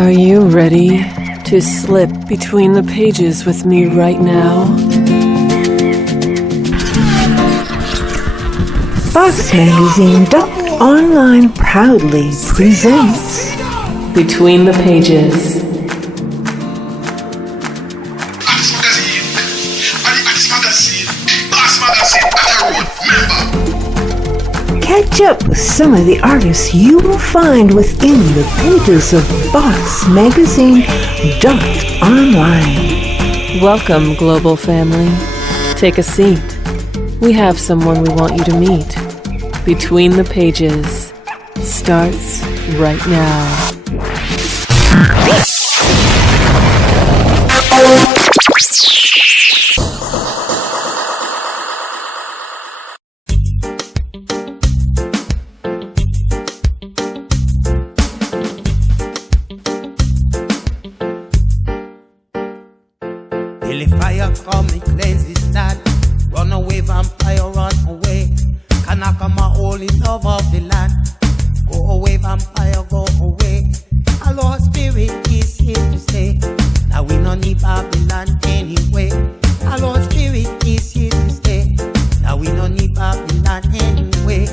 Are you ready to slip between the pages with me right now? BOSSmagzine.online proudly presents Between the Pages. Catch up with some of the artists you will find within the pages of BOSSmagzine.online. Welcome, global family. Take a seat. We have someone we want you to meet. Between the Pages starts right now. Till the fire come, it cleanses that. Run away, vampire, run away. Kanakama, holy love of the land. Go away, vampire, go away. Our Lord Spirit is here to stay. Now we no need Babylon anyway. Our Lord Spirit is here to stay. Now we no need Babylon anyway.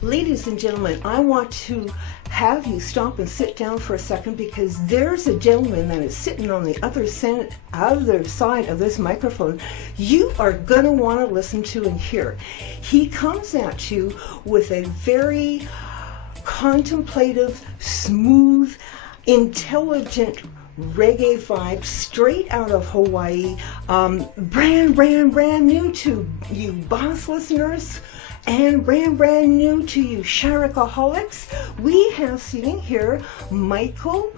Ladies and gentlemen, I want to have you stop and sit down for a second because there's a gentleman that is sitting on the other side of this microphone you are going to want to listen to and hear. He comes at you with a very contemplative, smooth, intelligent reggae vibe straight out of Hawaii. Brand new to you boss listeners. And brand new to you Sharikaholics, we have sitting here Michael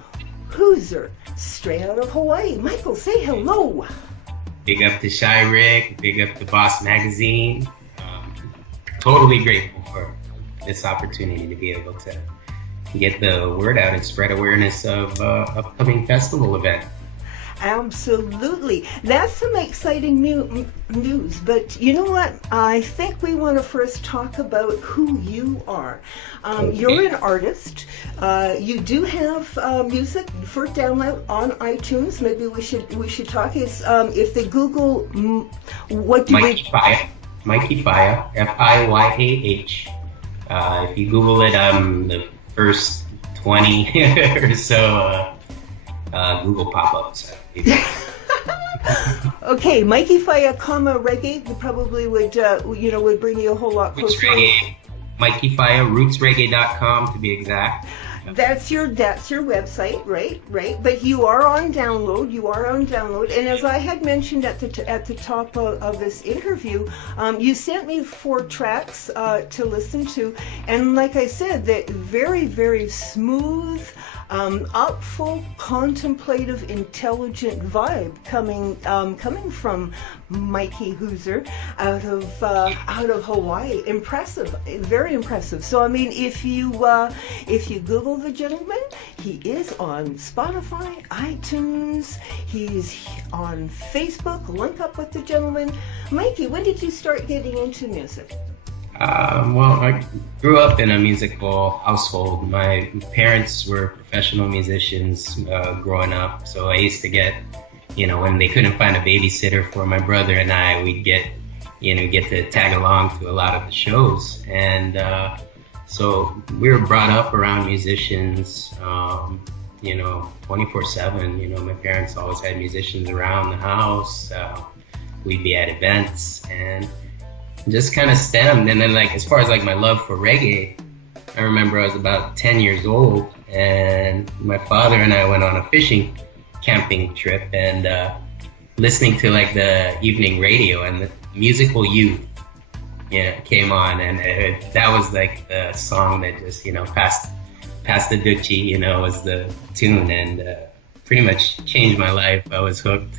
Hooser, straight out of Hawaii. Michael, say hello. Big up to Shy Rick, big up to BOSSmagzine. Totally grateful for this opportunity to be able to get the word out and spread awareness of upcoming festival event. Absolutely. That's some exciting news. But you know what? I think we want to first talk about who you are. Okay. You're an artist. You do have music for download on iTunes. Maybe we should talk. If they Google what do Mikey Fyah, Mikey Fyah, Fiyah. If you Google it, the first 20 or so Google pop-ups. Okay, Mikey Fyah, Reggae probably would bring you a whole lot Roots closer. Reggae, Mikey Fyah, rootsreggae.com to be exact. That's your website, right? But you are on download. And as I had mentioned at the top of this interview, you sent me 4 tracks to listen to, and like I said, that very, very smooth, upful, contemplative, intelligent vibe coming from Mikey Hooser out of Hawaii. Impressive, very impressive. So I mean, if you Google the gentleman, he is on Spotify, iTunes, he's on Facebook. Link up with the gentleman. Mikey, when did you start getting into music? Well, I grew up in a musical household. My parents were professional musicians growing up, so I used to get, when they couldn't find a babysitter for my brother and I, we'd get to tag along to a lot of the shows. And so we were brought up around musicians, 24/7. My parents always had musicians around the house. We'd be at events and just kind of stemmed. And then as far as my love for reggae, I remember I was about 10 years old and my father and I went on a fishing camping trip and listening to the evening radio, and the Musical Youth came on, and that was the song that just past the Dutchie was the tune, and pretty much changed my life. I was hooked.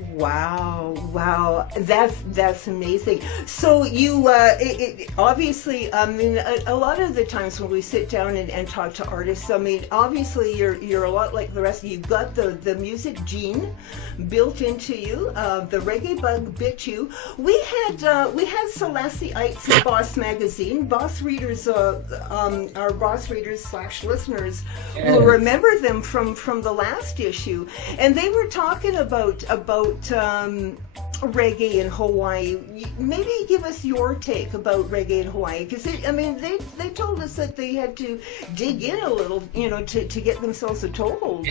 Wow, that's amazing. So you, obviously, I mean, a lot of the times when we sit down and talk to artists, I mean, obviously you're a lot like the rest. You've got the music gene built into you. The reggae bug bit you. We had Selassie Ites in BOSSmagzine. Boss readers, our Boss readers / listeners will remember them from the last issue, and they were talking about reggae in Hawaii. Maybe give us your take about reggae in Hawaii, because I mean they told us that they had to dig in a little, to get themselves a toehold.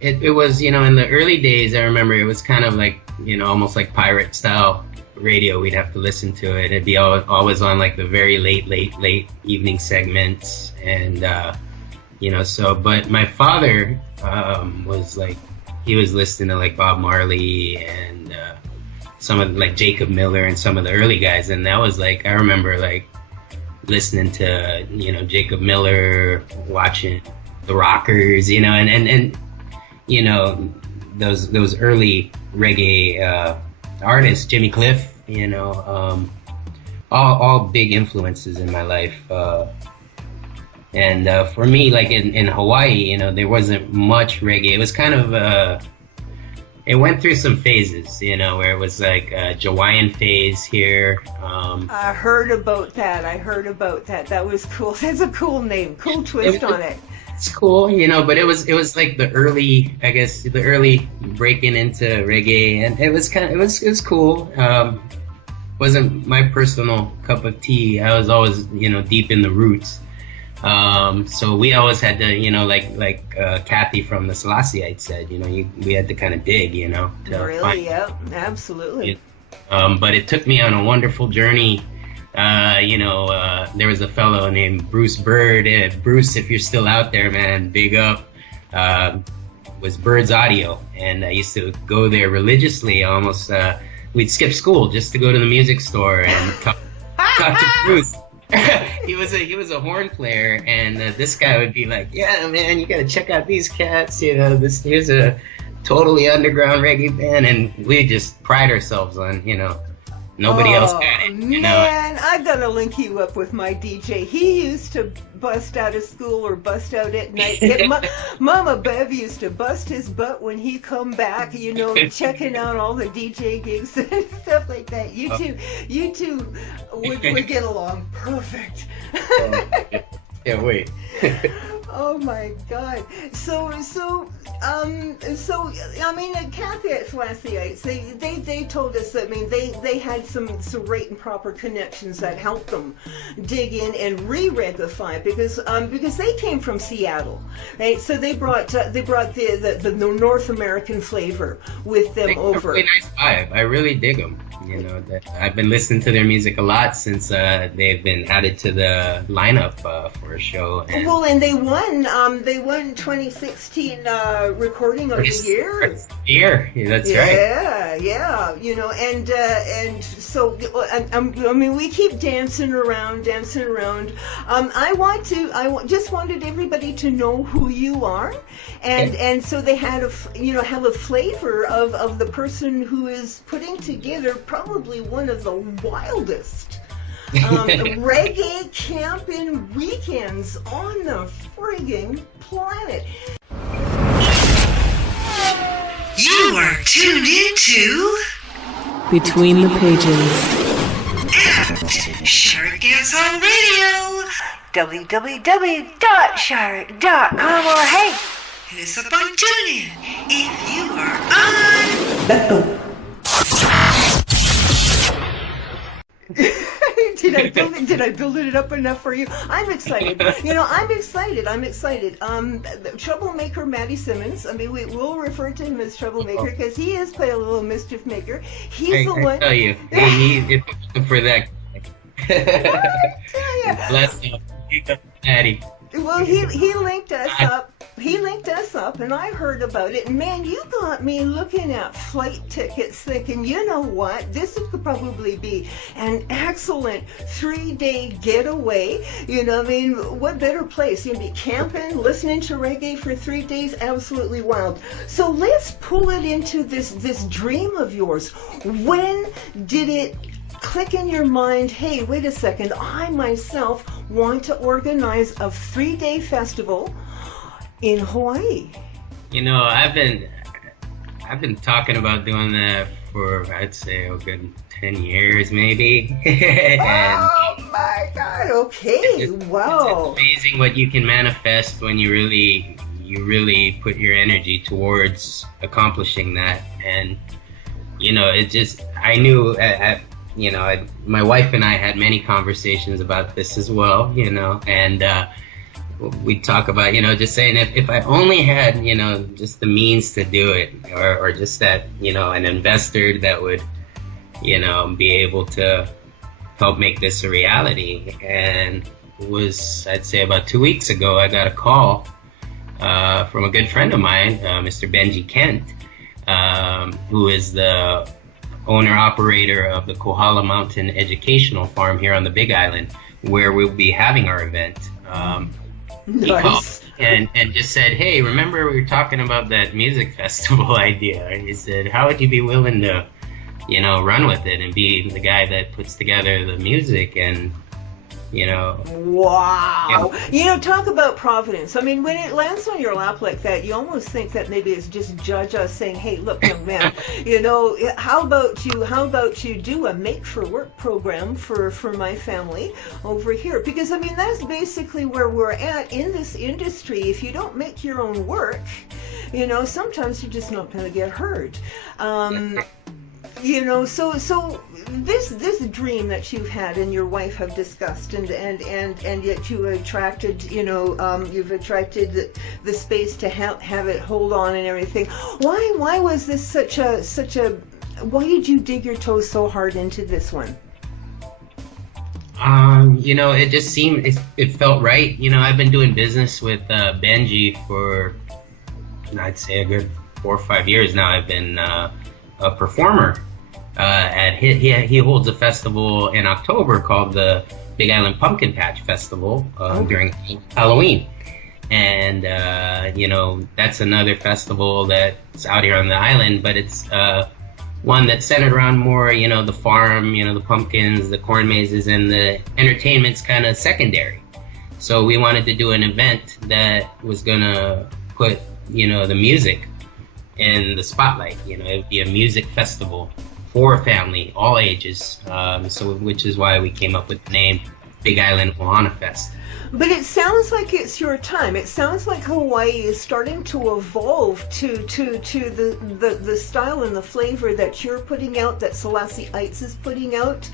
It was, in the early days, I remember it was kind of like, almost like pirate style radio. We'd have to listen to it. It'd be always on like the very late evening segments, and but my father was like, he was listening to like Bob Marley and some of like Jacob Miller and some of the early guys, and that was like, I remember like listening to Jacob Miller, watching the Rockers, and those early reggae artists, Jimmy Cliff, all big influences in my life. And for me, like in Hawaii, there wasn't much reggae. It was kind of it went through some phases, where it was like a Hawaiian phase here. I heard about that. That was cool. That's a cool name. Cool twist on it. It's cool, but it was like the early breaking into reggae, and it was cool. Wasn't my personal cup of tea. I was always, deep in the roots. So we always had to, like Kathy from the Selasseites said, we had to kind of dig, Really? Yeah, absolutely. But it took me on a wonderful journey. There was a fellow named Bruce Bird. Bruce, if you're still out there, man, big up. Was Bird's Audio, and I used to go there religiously. Almost, we'd skip school just to go to the music store and talk to Bruce. he was a horn player, and this guy would be like, "Yeah, man, you gotta check out these cats. Here's a totally underground reggae band," and we just pride ourselves on, nobody else had it. Man, I gotta link you up with my DJ. He used to bust out of school or bust out at night. Mama Bev used to bust his butt when he come back, checking out all the DJ gigs and stuff like that. You two would get along perfect. Yeah, wait. Oh my God! So I mean, Kathy at Selasseites, they told us that, I mean, they had some right and proper connections that helped them dig in and re-reggaify, because they came from Seattle, right? So they brought the North American flavor with them over. Really nice vibe. I really dig them. I've been listening to their music a lot since they've been added to the lineup for a show. Well, and they won 2016 recording of the year. Yeah, that's right. Yeah, and so I mean, we keep dancing around. I just wanted everybody to know who you are, and so they had have a flavor of the person who is putting together probably one of the wildest reggae camping weekends on the frigging planet. You are tuned into Between the Pages. and Shark Dancehall Radio. www.shark.com, or hey, Hit us up on TuneIn if you are on. Did I build it up enough for you? I'm excited. I'm excited. Troublemaker Matty Simmons. I mean, we'll refer to him as Troublemaker because he is quite a little mischief maker. He's the one. I tell you, he's for that. I tell you. Bless him. Matty. Well, he linked us up. he linked us up, and I heard about it. And man, you got me looking at flight tickets, thinking, you know what, this could probably be an excellent 3-day getaway. You know, I mean, what better place? You'd be camping, listening to reggae for 3 days, absolutely wild. So let's pull it into this dream of yours. When did it click in your mind, hey, wait a second, I myself want to organize a 3-day festival in Hawaii? You know, I've been talking about doing that for, I'd say, a good 10 years maybe. Oh my God! Okay, wow. It's amazing what you can manifest when you really put your energy towards accomplishing that. And you know, it just, I knew my wife and I had many conversations about this as well. You know, and we talk about, you know, just saying if I only had, you know, just the means to do it, or just that, you know, an investor that would, you know, be able to help make this a reality. And it was, I'd say about 2 weeks ago, I got a call from a good friend of mine, Mr. Benji Kent, who is the owner-operator of the Kohala Mountain Educational Farm here on the Big Island, where we'll be having our event. He called and just said, hey, remember we were talking about that music festival idea? And he said, how would you be willing to, you know, run with it and be the guy that puts together the music? And, you know. Wow. Yeah. You know, talk about providence. I mean, when it lands on your lap like that, you almost think that maybe it's just Judge us saying, hey, look, young man, you know, how about you do a make for work program for my family over here? Because I mean, that's basically where we're at in this industry. If you don't make your own work, you know, sometimes you're just not going to get heard. You know, so this dream that you've had and your wife have discussed, and yet you attracted, you know, you've attracted the space to have it hold on and everything. Why was this such a why did you dig your toes so hard into this one? You know, it just seemed, it felt right. You know, I've been doing business with Benji for, I'd say, a good 4 or 5 years now. I've been a performer he holds a festival in October called the Big Island Pumpkin Patch Festival during Halloween. And, you know, that's another festival that's out here on the island, but it's one that's centered around more, you know, the farm, you know, the pumpkins, the corn mazes, and the entertainment's kind of secondary. So we wanted to do an event that was going to put, you know, the music in the spotlight. You know, it'd be a music festival for a family, all ages. So, which is why we came up with the name Big Island Ohana Fest. But it sounds like it's your time. It sounds like Hawaii is starting to evolve to the style and the flavor that you're putting out, that Selassie Ites is putting out,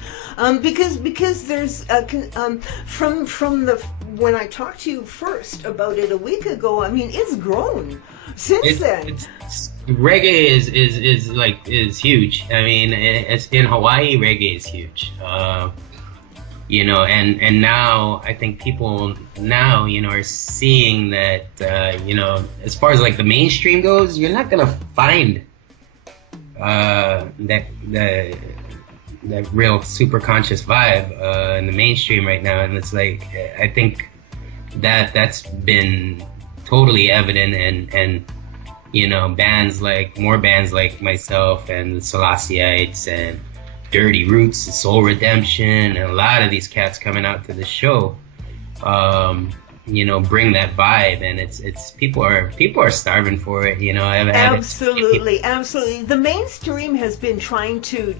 because there's from the when I talked to you first about it a week ago. I mean, it's grown since then. Reggae is huge. I mean, it's in Hawaii. Reggae is huge. You know, and now I think people now, you know, are seeing that, you know, as far as like the mainstream goes, you're not gonna find that real super conscious vibe in the mainstream right now. And it's like, I think that's been totally evident, and you know, more bands like myself and the Selassieites and Dirty Roots, Soul Redemption, and a lot of these cats coming out to the show, you know, bring that vibe, and it's people are starving for it. You know, absolutely. The mainstream has been trying to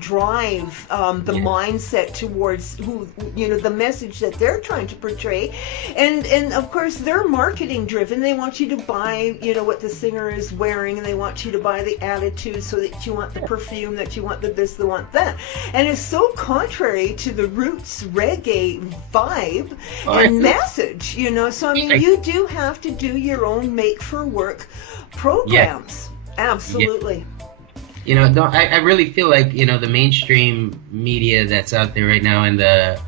drive the mindset towards who, you know, the message that they're trying to portray, and of course they're marketing driven. They want you to buy, you know, what the singer is wearing, and they want you to buy the attitude, so that you want the perfume, that you want the this, they want that, and it's so contrary to the roots reggae vibe and message. You know, so I mean, you do have to do your own make for work programs. Yeah. Absolutely. Yeah. You know, I really feel like, you know, the mainstream media that's out there right now, and the,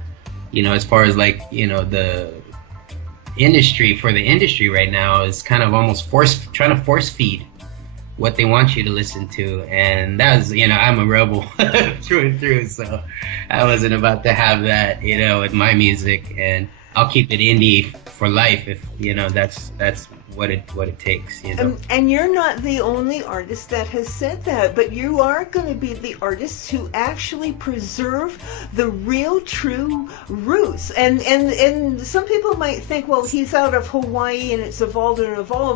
you know, as far as like, you know, the industry for the industry right now is kind of almost trying to force feed what they want you to listen to, and that was, I'm a rebel through and through, so I wasn't about to have that, with my music, and I'll keep it indie for life if that's what it takes. And you're not the only artist that has said that, but you are going to be the artists who actually preserve the real, true roots. And some people might think, well, he's out of Hawaii and it's evolved,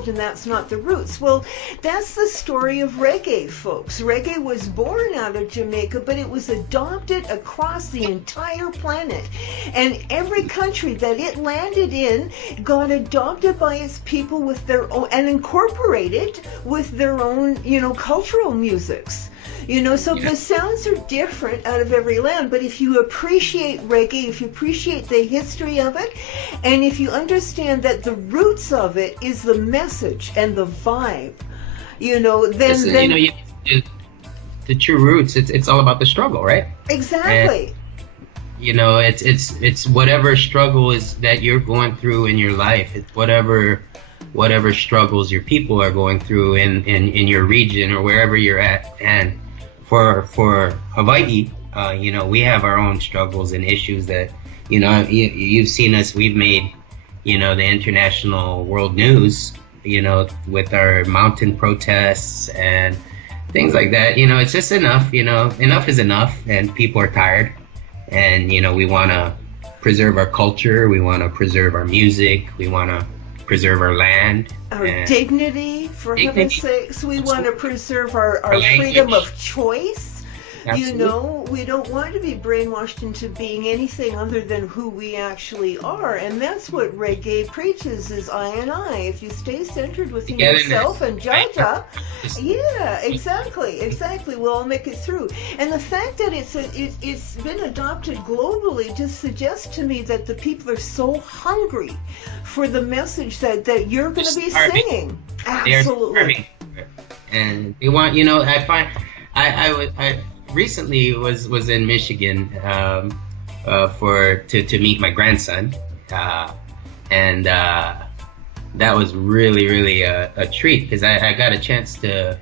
and that's not the roots. Well, that's the story of reggae, folks. Reggae was born out of Jamaica, but it was adopted across the entire planet. And every country that it landed in got adopted by its people with their own, and incorporated with their own, cultural musics. So the sounds are different out of every land, but if you appreciate reggae, if you appreciate the history of it, and if you understand that the roots of it is the message and the vibe, then the true roots, it's all about the struggle, right? Exactly. And, it's whatever struggle is that you're going through in your life. It's whatever struggles your people are going through in your region or wherever you're at. And for Hawaii, we have our own struggles and issues that, you've seen us, we've made, the international world news, with our mountain protests and things like that. It's just enough, enough is enough, and people are tired. And, we want to preserve our culture, we want to preserve our music, we want to preserve our land. Our dignity, for heaven's sakes. We want to preserve our freedom of choice. Absolutely. We don't want to be brainwashed into being anything other than who we actually are. And that's what reggae preaches, is I and I. If you stay centered within yourself and Jaja, yeah, exactly. We'll all make it through. And the fact that it's been adopted globally just suggests to me that the people are so hungry for the message that you're going to be singing. Absolutely. And they want, I find, I recently was in Michigan to meet my grandson, and that was really a treat, because I got a chance to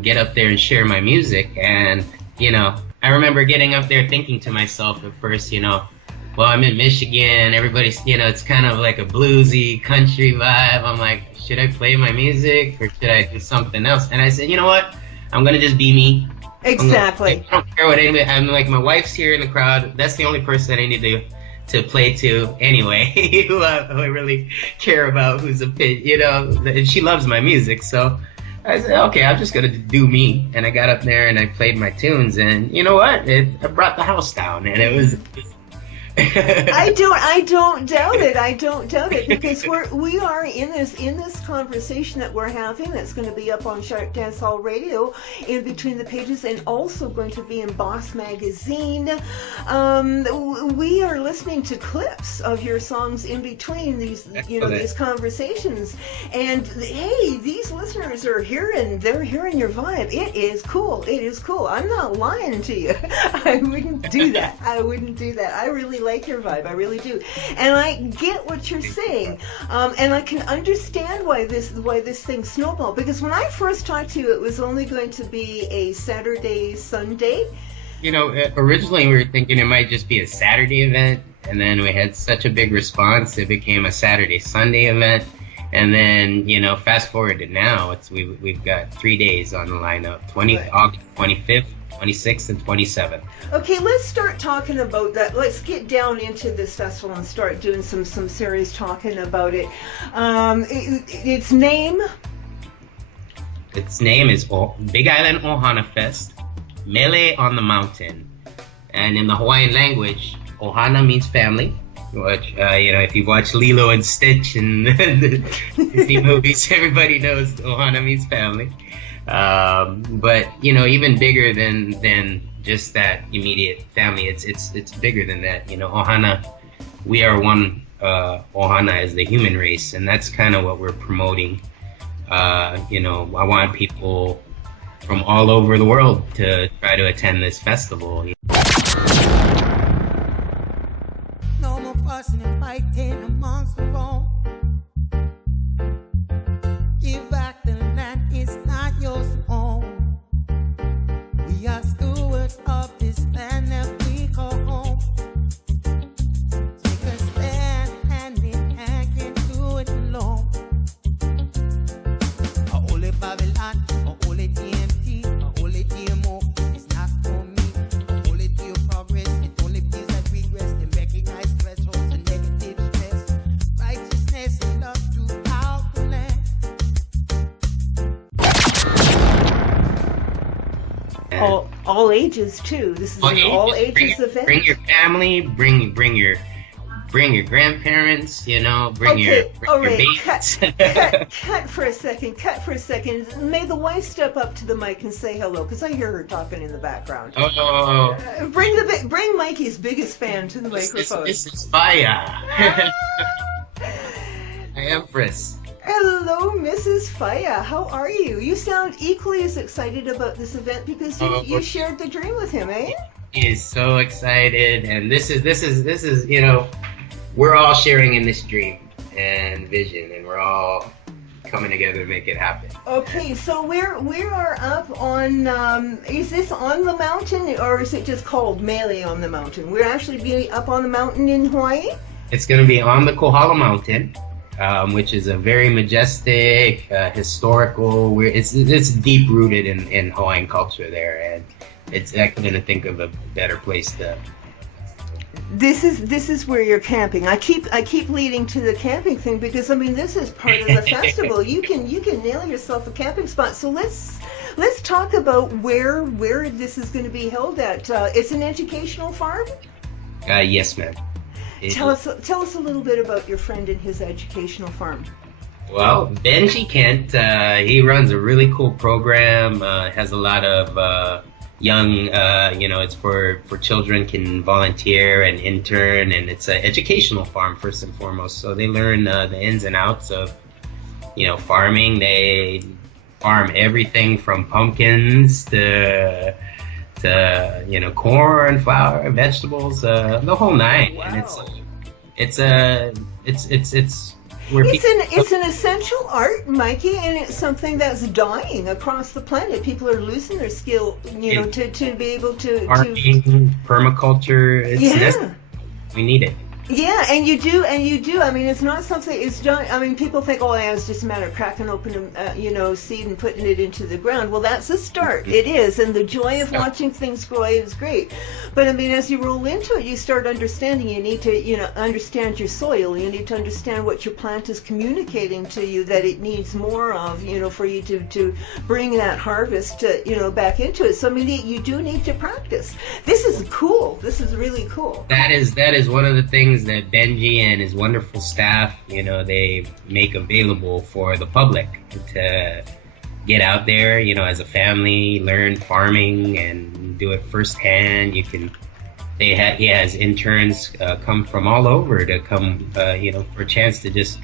get up there and share my music. And I remember getting up there thinking to myself at first, well, I'm in Michigan, everybody's, it's kind of like a bluesy country vibe. I'm like, should I play my music or should I do something else? And I said, you know what, I'm gonna just be me. Exactly. I don't care what anybody. I'm like, my wife's here in the crowd. That's the only person I need to play to anyway. who I really care about, who's a pit, and she loves my music. So I said, okay, I'm just gonna do me. And I got up there and I played my tunes, and you know what? I brought the house down, and it was. I don't doubt it, because we are in this conversation that we're having, that's going to be up on Sharp Dance Hall Radio, in between the pages, and also going to be in BOSSmagzine. We are listening to clips of your songs in between these these conversations, and hey, these listeners are hearing your vibe. It is cool. I'm not lying to you. I wouldn't do that. I really like your vibe, I really do, and I get what you're saying, and I can understand why this thing snowballed, because when I first talked to you, it was only going to be a Saturday, Sunday. Originally we were thinking it might just be a Saturday event, and then we had such a big response, it became a Saturday, Sunday event, and then fast forward to now, we've got 3 days on the lineup: August 25th, 26th, and 27th. Okay, let's start talking about that. Let's get down into this festival and start doing some serious talking about it. Its name? Its name is Big Island Ohana Fest, Mele On The Mountain. And in the Hawaiian language, Ohana means family, which, if you've watched Lilo and Stitch and the Disney movies, everybody knows Ohana means family. But even bigger than just that immediate family, it's bigger than that. Ohana, we are one. Ohana is the human race, and that's kind of what we're promoting. I want people from all over the world to try to attend this festival. No more fussing and fighting amongst the wrong. all ages too. This is an all ages event. Bring your family. Bring your grandparents. You know, bring your babies. Cut for a second. May the wife step up to the mic and say hello, because I hear her talking in the background. Oh. Bring Mikey's biggest fan to the microphone. This is Fyah. Empress. Hello, Mrs. Fyah. How are you? You sound equally as excited about this event because you shared the dream with him, eh? He is so excited, and this is you know, we're all sharing in this dream and vision, and we're all coming together to make it happen. Okay, so we are up on. Is this on the mountain, or is it just called Mele on the Mountain? We're actually being up on the mountain in Hawaii. It's going to be on the Kohala Mountain. Which is a very majestic, historical. It's deep rooted in Hawaiian culture there, and I couldn't think of a better place to. This is where you're camping. I keep leading to the camping thing because I mean this is part of the festival. You can nail yourself a camping spot. So let's talk about where this is going to be held at. It's an educational farm. Yes, ma'am. Tell us a little bit about your friend and his educational farm. Well, Benji Kent, he runs a really cool program. Has a lot of young, it's for children can volunteer and intern, and it's an educational farm first and foremost. So they learn the ins and outs of, farming. They farm everything from pumpkins to corn, flour, vegetables, the whole nine. Wow. And it's where it's an essential art, Mikey, and it's something that's dying across the planet. People are losing their skill, to be able to farming, permaculture. We need it. Yeah, and you do. I mean, it's not something. It's done. I mean, people think, it's just a matter of cracking open a seed and putting it into the ground. Well, that's a start. It is, and the joy of watching things grow is great. But I mean, as you roll into it, you start understanding. You need to, understand your soil. You need to understand what your plant is communicating to you that it needs more of. For you to bring that harvest, back into it. So I mean, you do need to practice. This is cool. This is really cool. That is one of the things that Benji and his wonderful staff, they make available for the public to get out there, as a family, learn farming and do it firsthand. He has interns come from all over to come, for a chance to just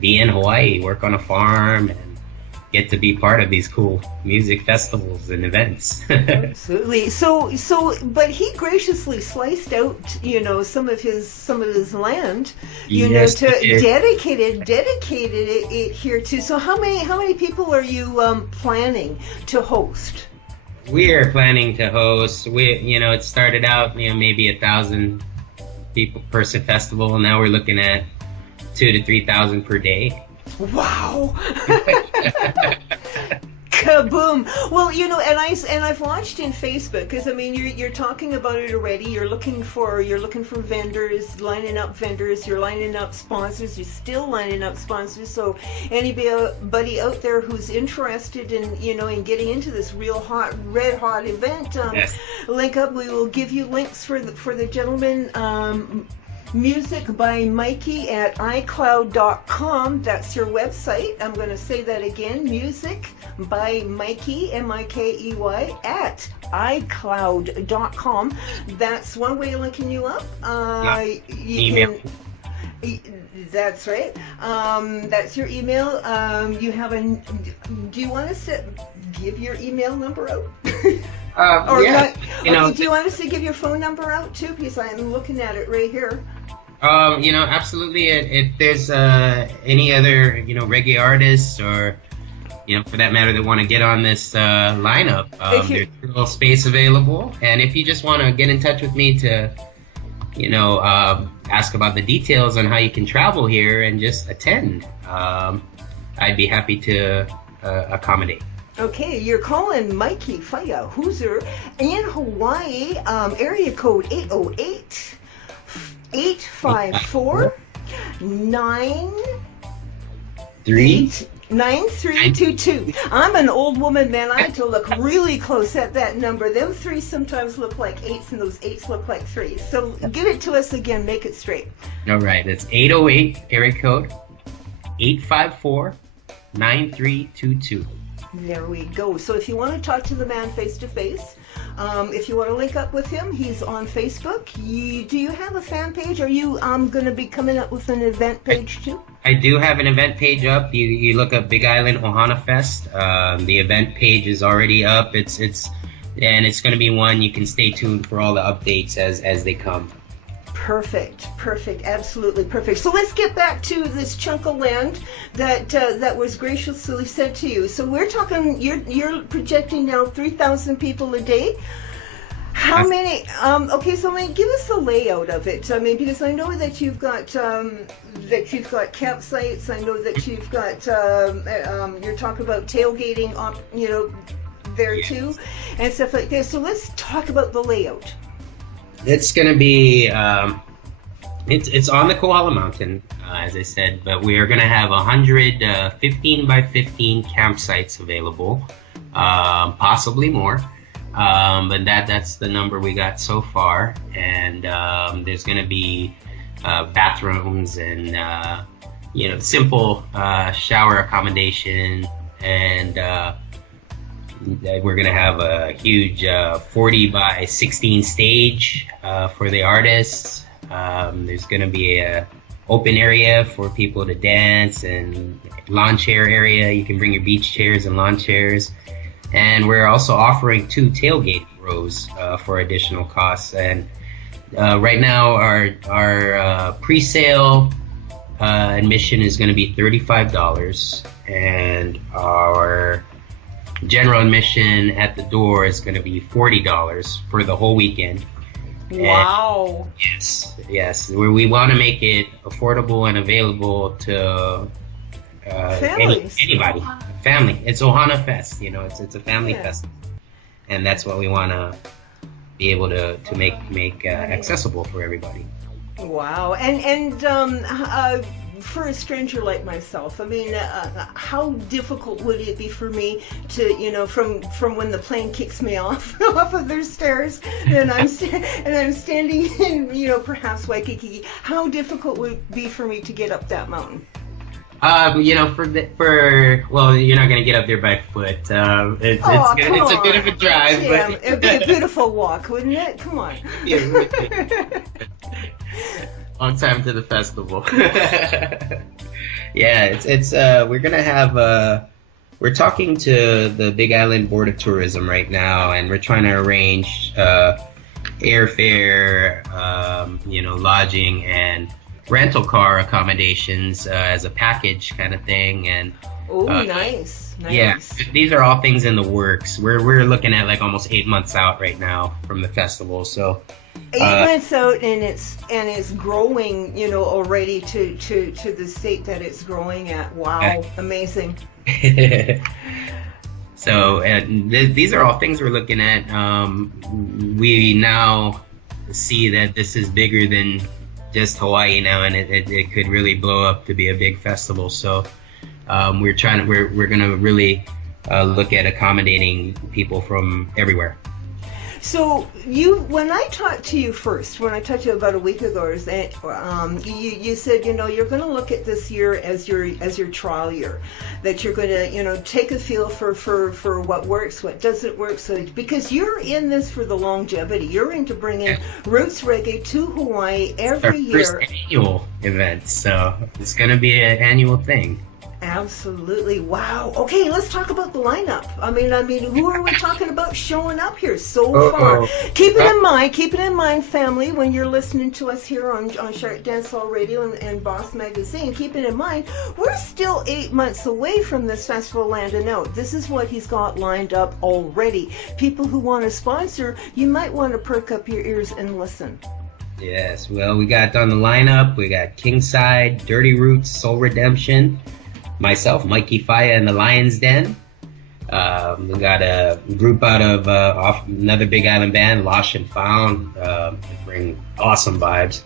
be in Hawaii, work on a farm, and get to be part of these cool music festivals and events. Absolutely. So, but he graciously sliced out, some of his land, dedicated it here too. So, how many people are you planning to host? We are planning to host. It started out, maybe 1,000 person festival, and now we're looking at 2,000 to 3,000 per day. Wow. Kaboom! Well, and I've watched in Facebook because I mean you're talking about it already. You're looking for vendors, lining up vendors. You're lining up sponsors. You're still lining up sponsors. So anybody out there who's interested in in getting into this real red hot event, yes. Link up. We will give you links for the gentleman. musicbymikey at iCloud.com. That's your website. I'm going to say that again. musicbymikey, MIKEY, at iCloud.com. That's one way of linking you up. Email. That's right. That's your email. You have do you want to give your email number out? Yeah. Do you want us to give your phone number out too? Because I'm looking at it right here. Absolutely. If there's any other, reggae artists or, for that matter, that want to get on this lineup, there's a little space available. And if you just want to get in touch with me to, ask about the details on how you can travel here and just attend, I'd be happy to accommodate. Okay, you're calling Mikey, Fyah, Hooser in Hawaii, area code 808-854-9... 9322. I'm an old woman, man. I had to look really close at that number. Them threes sometimes look like eights, and those eights look like threes. So give it to us again. Make it straight. All right. That's 808 area code 854-9322. There we go. So if you want to talk to the man face to face, if you want to link up with him, he's on Facebook. Do you have a fan page? Are you going to be coming up with an event page too? I do have an event page up. You look up Big Island Ohana Fest. The event page is already up. It's going to be one. You can stay tuned for all the updates as they come. Perfect, absolutely perfect. So let's get back to this chunk of land that was graciously sent to you. So we're talking, you're projecting now 3,000 people a day. How many? Okay, so give us the layout of it. I mean, because I know that you've got campsites. I know that you've got you're talking about tailgating, there too, and stuff like this. So let's talk about the layout. It's going to be, it's on the Kohala Mountain, as I said, but we are going to have 100 15 by 15 campsites available, possibly more. But that's the number we got so far. And there's going to be bathrooms and, simple shower accommodation, and we're going to have a huge 40 by 16 stage for the artists. There's going to be a open area for people to dance, and lawn chair area. You can bring your beach chairs and lawn chairs. And we're also offering 2 tailgate rows for additional costs. And right now our pre-sale admission is going to be $35, and our general admission at the door is going to be $40 for the whole weekend. Wow. And yes. We want to make it affordable and available to anybody. Family. It's Ohana Fest. It's a family festival, and that's what we want to be able to make accessible for everybody. Wow. And for a stranger like myself, I mean, how difficult would it be for me to, from when the plane kicks me off of their stairs, and I'm standing in, perhaps Waikiki, how difficult would it be for me to get up that mountain? Well, you're not gonna get up there by foot. It's a bit of a drive, but it'd be a beautiful walk, wouldn't it? Come on. On time to the festival. We're gonna have we're talking to the Big Island Board of Tourism right now, and we're trying to arrange airfare, lodging and rental car accommodations as a package kind of thing. And nice. Yeah, these are all things in the works. We're looking at like almost 8 months out right now from the festival. So 8 months out, and it's growing, already to the state that it's growing at. Wow, amazing. So these are all things we're looking at. We now see that this is bigger than just Hawaii now, and it could really blow up to be a big festival. So we're gonna really look at accommodating people from everywhere. So when I talked to you about a week ago, you said, you're going to look at this year as your trial year, that you're going to, take a feel for what works, what doesn't work. So because you're in this for the longevity, you're into bringing roots reggae to Hawaii every year. First annual event, so it's going to be an annual thing. Absolutely. Wow. Okay, let's talk about the lineup. I mean, who are we talking about showing up here so far? Keep it in mind, family, when you're listening to us here on Shark Dancehall Radio and BOSSmagzine. Keep it in mind, we're still 8 months away from this festival landing out. This is what he's got lined up already. People who want to sponsor, you might want to perk up your ears and listen. Yes. Well, we got on the lineup. We got Kingside, Dirty Roots, Soul Redemption. Myself, Mikey, Fyah, and the Lion's Den. We got a group out of another Big Island band, Lost and Found. They bring awesome vibes.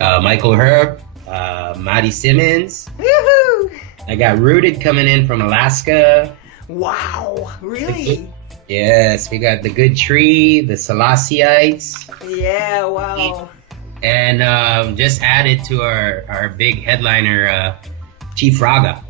Michael Herb, Maddie Simmons. Woohoo! I got Rooted coming in from Alaska. Wow, really? Yes, we got The Good Tree, the Selassieites. Yeah, wow. And just added to our big headliner, Chief Raga.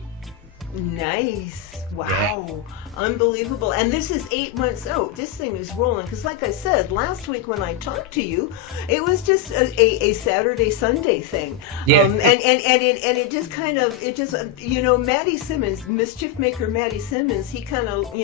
Nice. Wow. Unbelievable. And this is 8 months out. This thing is rolling. Because like I said, last week when I talked to you, it was just a Saturday, Sunday thing. Yeah. And it just kind of, Maddie Simmons, mischief maker Maddie Simmons, he kind of,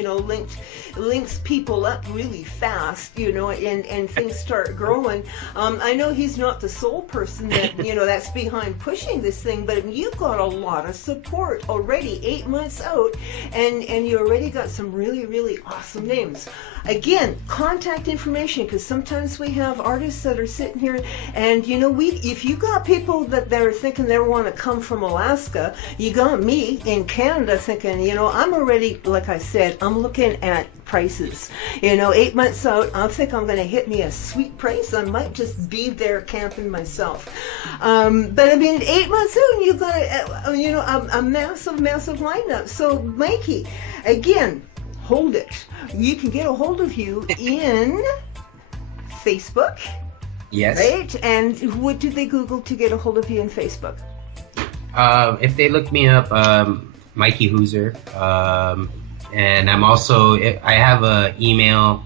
links people up really fast, and things start growing. I know he's not the sole person that, that's behind pushing this thing, but you've got a lot of support already 8 months out, and you already got some really, really awesome names. Again, contact information, because sometimes we have artists that are sitting here, and if you got people that are thinking they want to come from Alaska, you got me in Canada thinking, I'm already, like I said, I'm looking at prices. 8 months out, I think I'm going to hit me a sweet price. I might just be there camping myself. But I mean, 8 months out, you got a massive, massive lineup. So, Mikey, again, hold it. You can get a hold of you in Facebook. Yes. Right? And what do they Google to get a hold of you in Facebook? If they look me up, Mikey Hooser. And I'm also, I have a email,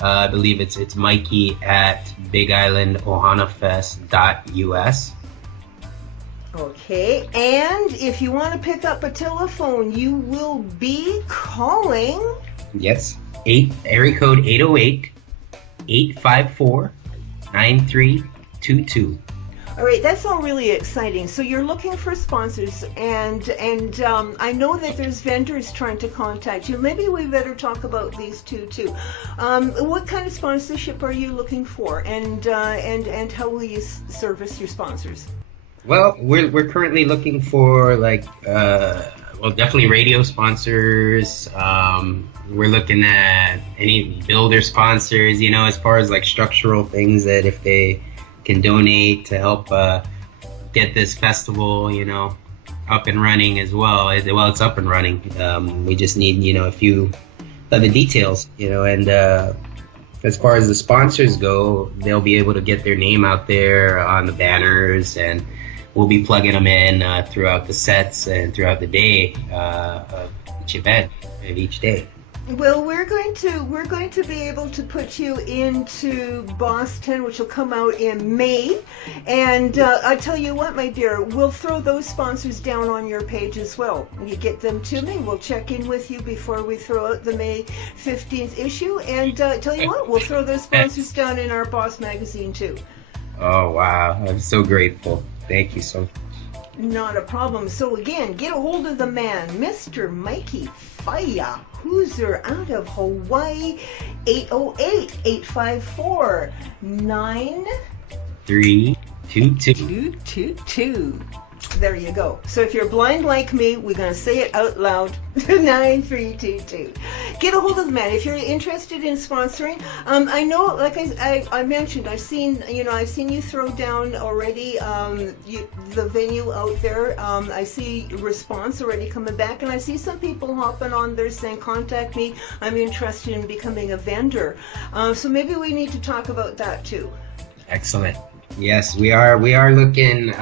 I believe it's Mikey at BigIslandOhanaFest.us. Okay, and if you want to pick up a telephone, you will be calling... Yes, area code 808-854-9322. All right, that's all really exciting. So you're looking for sponsors, and I know that there's vendors trying to contact you. Maybe we better talk about these two too. What kind of sponsorship are you looking for, and how will you service your sponsors? Well, we're currently looking for definitely radio sponsors. We're looking at any builder sponsors, as far as like structural things that if they can donate to help get this festival, up and running as well. Well, it's up and running. We just need, a few other details, and as far as the sponsors go, they'll be able to get their name out there on the banners, and we'll be plugging them in throughout the sets and throughout the day of each event of each day. Well, we're going to be able to put you into Boss 10, which will come out in May. And I tell you what, my dear, we'll throw those sponsors down on your page as well. You get them to me. We'll check in with you before we throw out the May 15th issue. And tell you what, we'll throw those sponsors down in our BOSSmagzine too. Oh, wow. I'm so grateful. Thank you so much. Not a problem. So again, get a hold of the man, Mr. Mikey Fyah, Hooser out of Hawaii, 808-854-9322. There you go. So if you're blind like me, we're going to say it out loud. 9322. Get a hold of the man if you're interested in sponsoring. I know, like I mentioned, I've seen you throw down already the venue out there. I see response already coming back, and I see some people hopping on there saying, "Contact me. I'm interested in becoming a vendor." So maybe we need to talk about that too. Excellent. Yes, we are looking.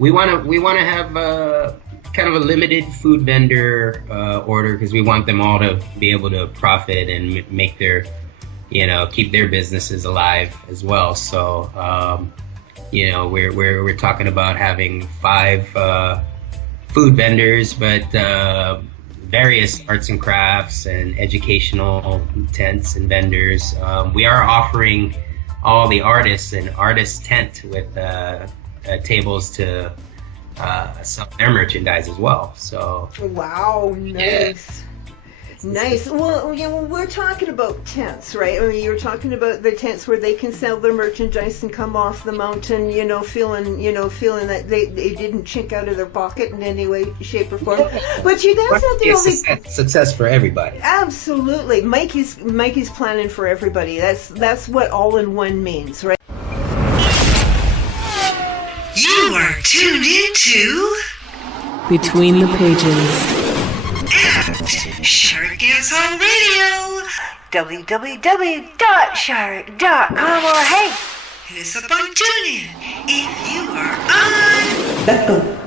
We want to have kind of a limited food vendor order, because we want them all to be able to profit and make their, keep their businesses alive as well. So, we're talking about having 5 food vendors, but various arts and crafts and educational tents and vendors. We are offering all the artists an artist tent with tables to sell their merchandise as well. So wow, nice. Yeah. Nice. Well, we're talking about tents, right? I mean, you're talking about the tents where they can sell their merchandise and come off the mountain, feeling that they didn't chink out of their pocket in any way, shape, or form. But that's not the only success for everybody. Absolutely, Mikey's planning for everybody. That's what all-in-one means, right? You are tuned into Between the pages. Shark Dancehall Radio. www.shark.com or hey, hit us up on TuneIn if you are on.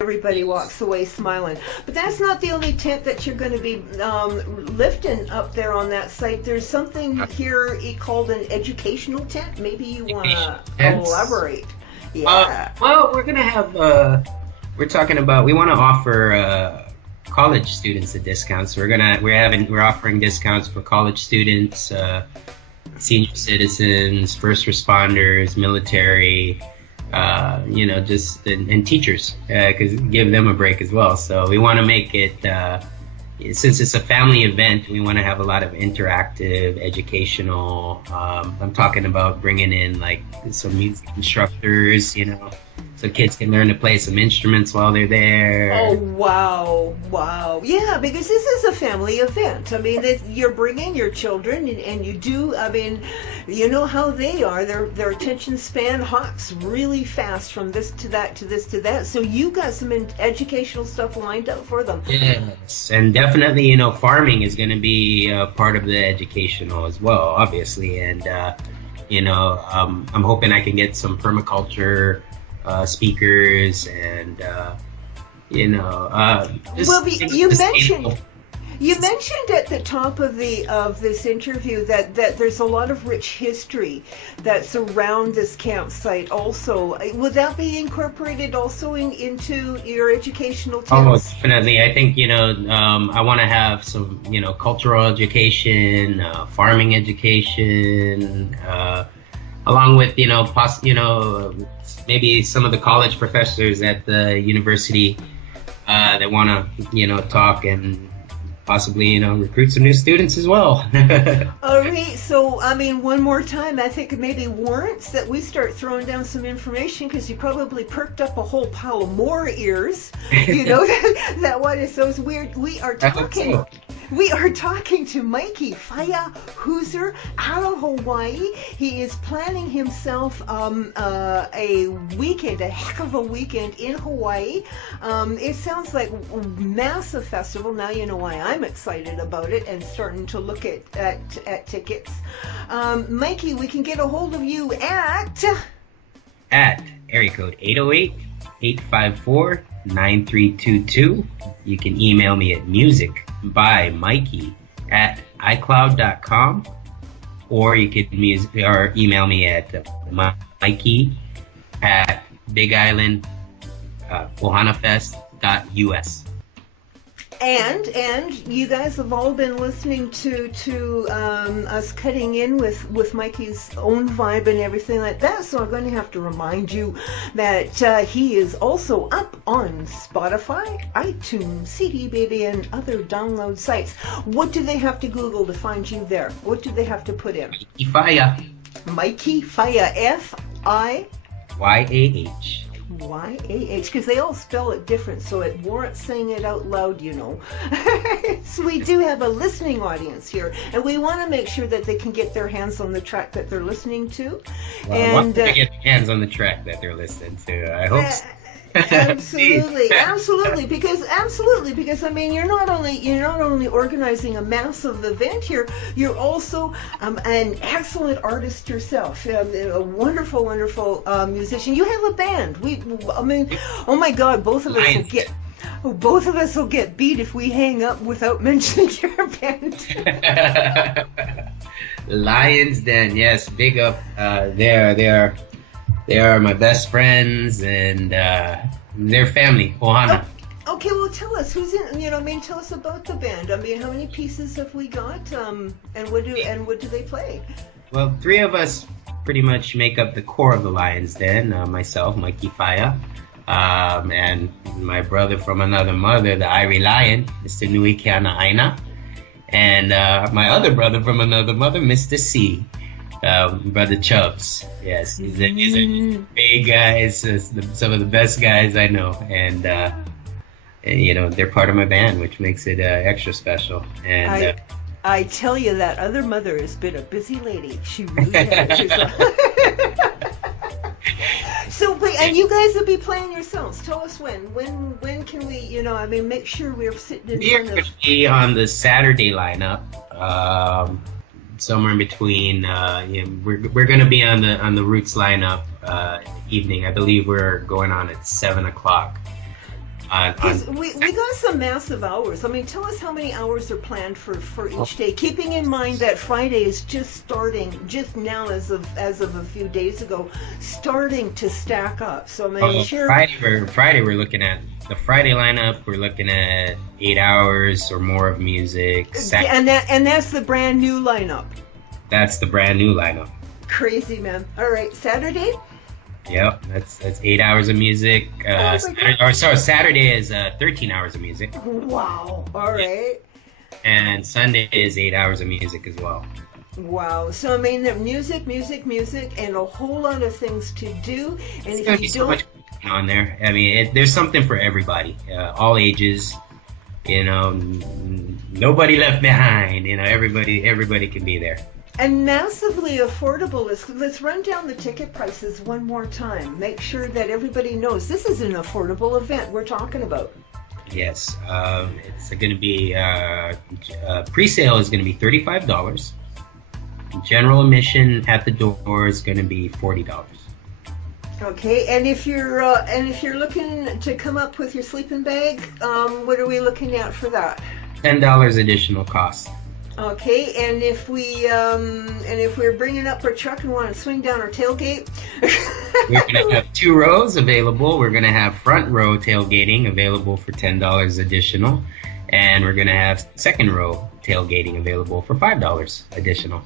Everybody walks away smiling. But that's not the only tent that you're going to be lifting up there on that site. There's something here called an educational tent. Maybe you want to elaborate. Yeah. Well, we're going to have, we're talking about, we want to offer college students a discount. So we're offering discounts for college students, senior citizens, first responders, military, and teachers, because give them a break as well. So we want to make it, since it's a family event, we want to have a lot of interactive, educational. I'm talking about bringing in like some music instructors, so kids can learn to play some instruments while they're there. Oh, wow. Yeah, because this is a family event. I mean, you're bringing your children, and you do, I mean, you know how they are. Their attention span hops really fast from this to that to this to that. So you got some educational stuff lined up for them. Yes, and definitely, farming is going to be part of the educational as well, obviously. And, I'm hoping I can get some permaculture speakers and you mentioned at the top of this interview that there's a lot of rich history that's around this campsite also. Would that be incorporated also into your educational tips? Oh, definitely. I think I want to have some cultural education, farming education, along with maybe some of the college professors at the university that want to talk and possibly recruit some new students as well. All right, so I mean, one more time, I think it maybe warrants that we start throwing down some information, because you probably perked up a whole pile of more ears. That one is so weird. We are talking to Mikey, Fyah, Hooser, out of Hawaii. He is planning himself a weekend, a heck of a weekend in Hawaii. It sounds like a massive festival. Now you know why I'm excited about it and starting to look at tickets. Mikey, we can get a hold of you at area code 808-854-9322. You can email me at musicbymikey@icloud.com, or you could email me at mikey@bigisland.ohanafest.us. And you guys have all been listening to us cutting in with Mikey's own vibe and everything like that, so I'm going to have to remind you that he is also up on Spotify, iTunes, CD Baby, and other download sites. What do they have to Google to find you there? What do they have to put in? Fyah. Mikey Fyah, Fyah. because they all spell it different, so it warrants saying it out loud, So we do have a listening audience here, and we want to make sure that they can get their hands on the track that they're listening to. Well, and they get their hands on the track that they're listening to. I hope so. Absolutely, because I mean, you're not only organizing a massive event here, you're also an excellent artist yourself, a wonderful musician. You have a band. Oh my God, both of us will get beat if we hang up without mentioning your band. Lions Den, yes, big up. They are my best friends, and their family, Ohana. Okay, well, tell us who's in. Tell us about the band. I mean, how many pieces have we got? And what do they play? Well, three of us pretty much make up the core of the Lions Den. Myself, Mikey Fyah, and my brother from another mother, the Irie Lion, Mr. Nui Keana Aina, and my other brother from another mother, Mr. C. Brother Chubbs. Yes, he's a big guys, some of the best guys I know, and they're part of my band, which makes it extra special. And I tell you, that other mother has been a busy lady. She really has. So, and you guys will be playing yourselves. Tell us when. When can we, make sure we're sitting in We're front going of... to be on the Saturday lineup, somewhere in between. We're going to be on the Roots lineup evening. I believe we're going on at 7:00. We got some massive hours. I mean, tell us how many hours are planned for each day, keeping in mind that Friday is just starting, just now as of a few days ago, starting to stack up. So I mean, Friday we're looking at the Friday lineup. We're looking at 8 hours or more of music. And that's the brand new lineup. That's the brand new lineup. Crazy, man. All right, Saturday. Yep, that's 8 hours of music. Saturday is 13 hours of music. Wow. All right. And Sunday is 8 hours of music as well. Wow. So I mean, the music, and a whole lot of things to do. And if you so much on there. I mean, there's something for everybody, all ages. Nobody left behind. Everybody can be there. And massively affordable. Let's run down the ticket prices one more time. Make sure that everybody knows this is an affordable event we're talking about. Yes, it's going to be pre-sale is going to be $35. General admission at the door is going to be $40. Okay, and if you're looking to come up with your sleeping bag, what are we looking at for that? $10 additional cost. Okay, and if we're bringing up our truck and want to swing down our tailgate, we're going to have 2 rows available. We're going to have front row tailgating available for $10 additional, and we're going to have second row tailgating available for $5 additional.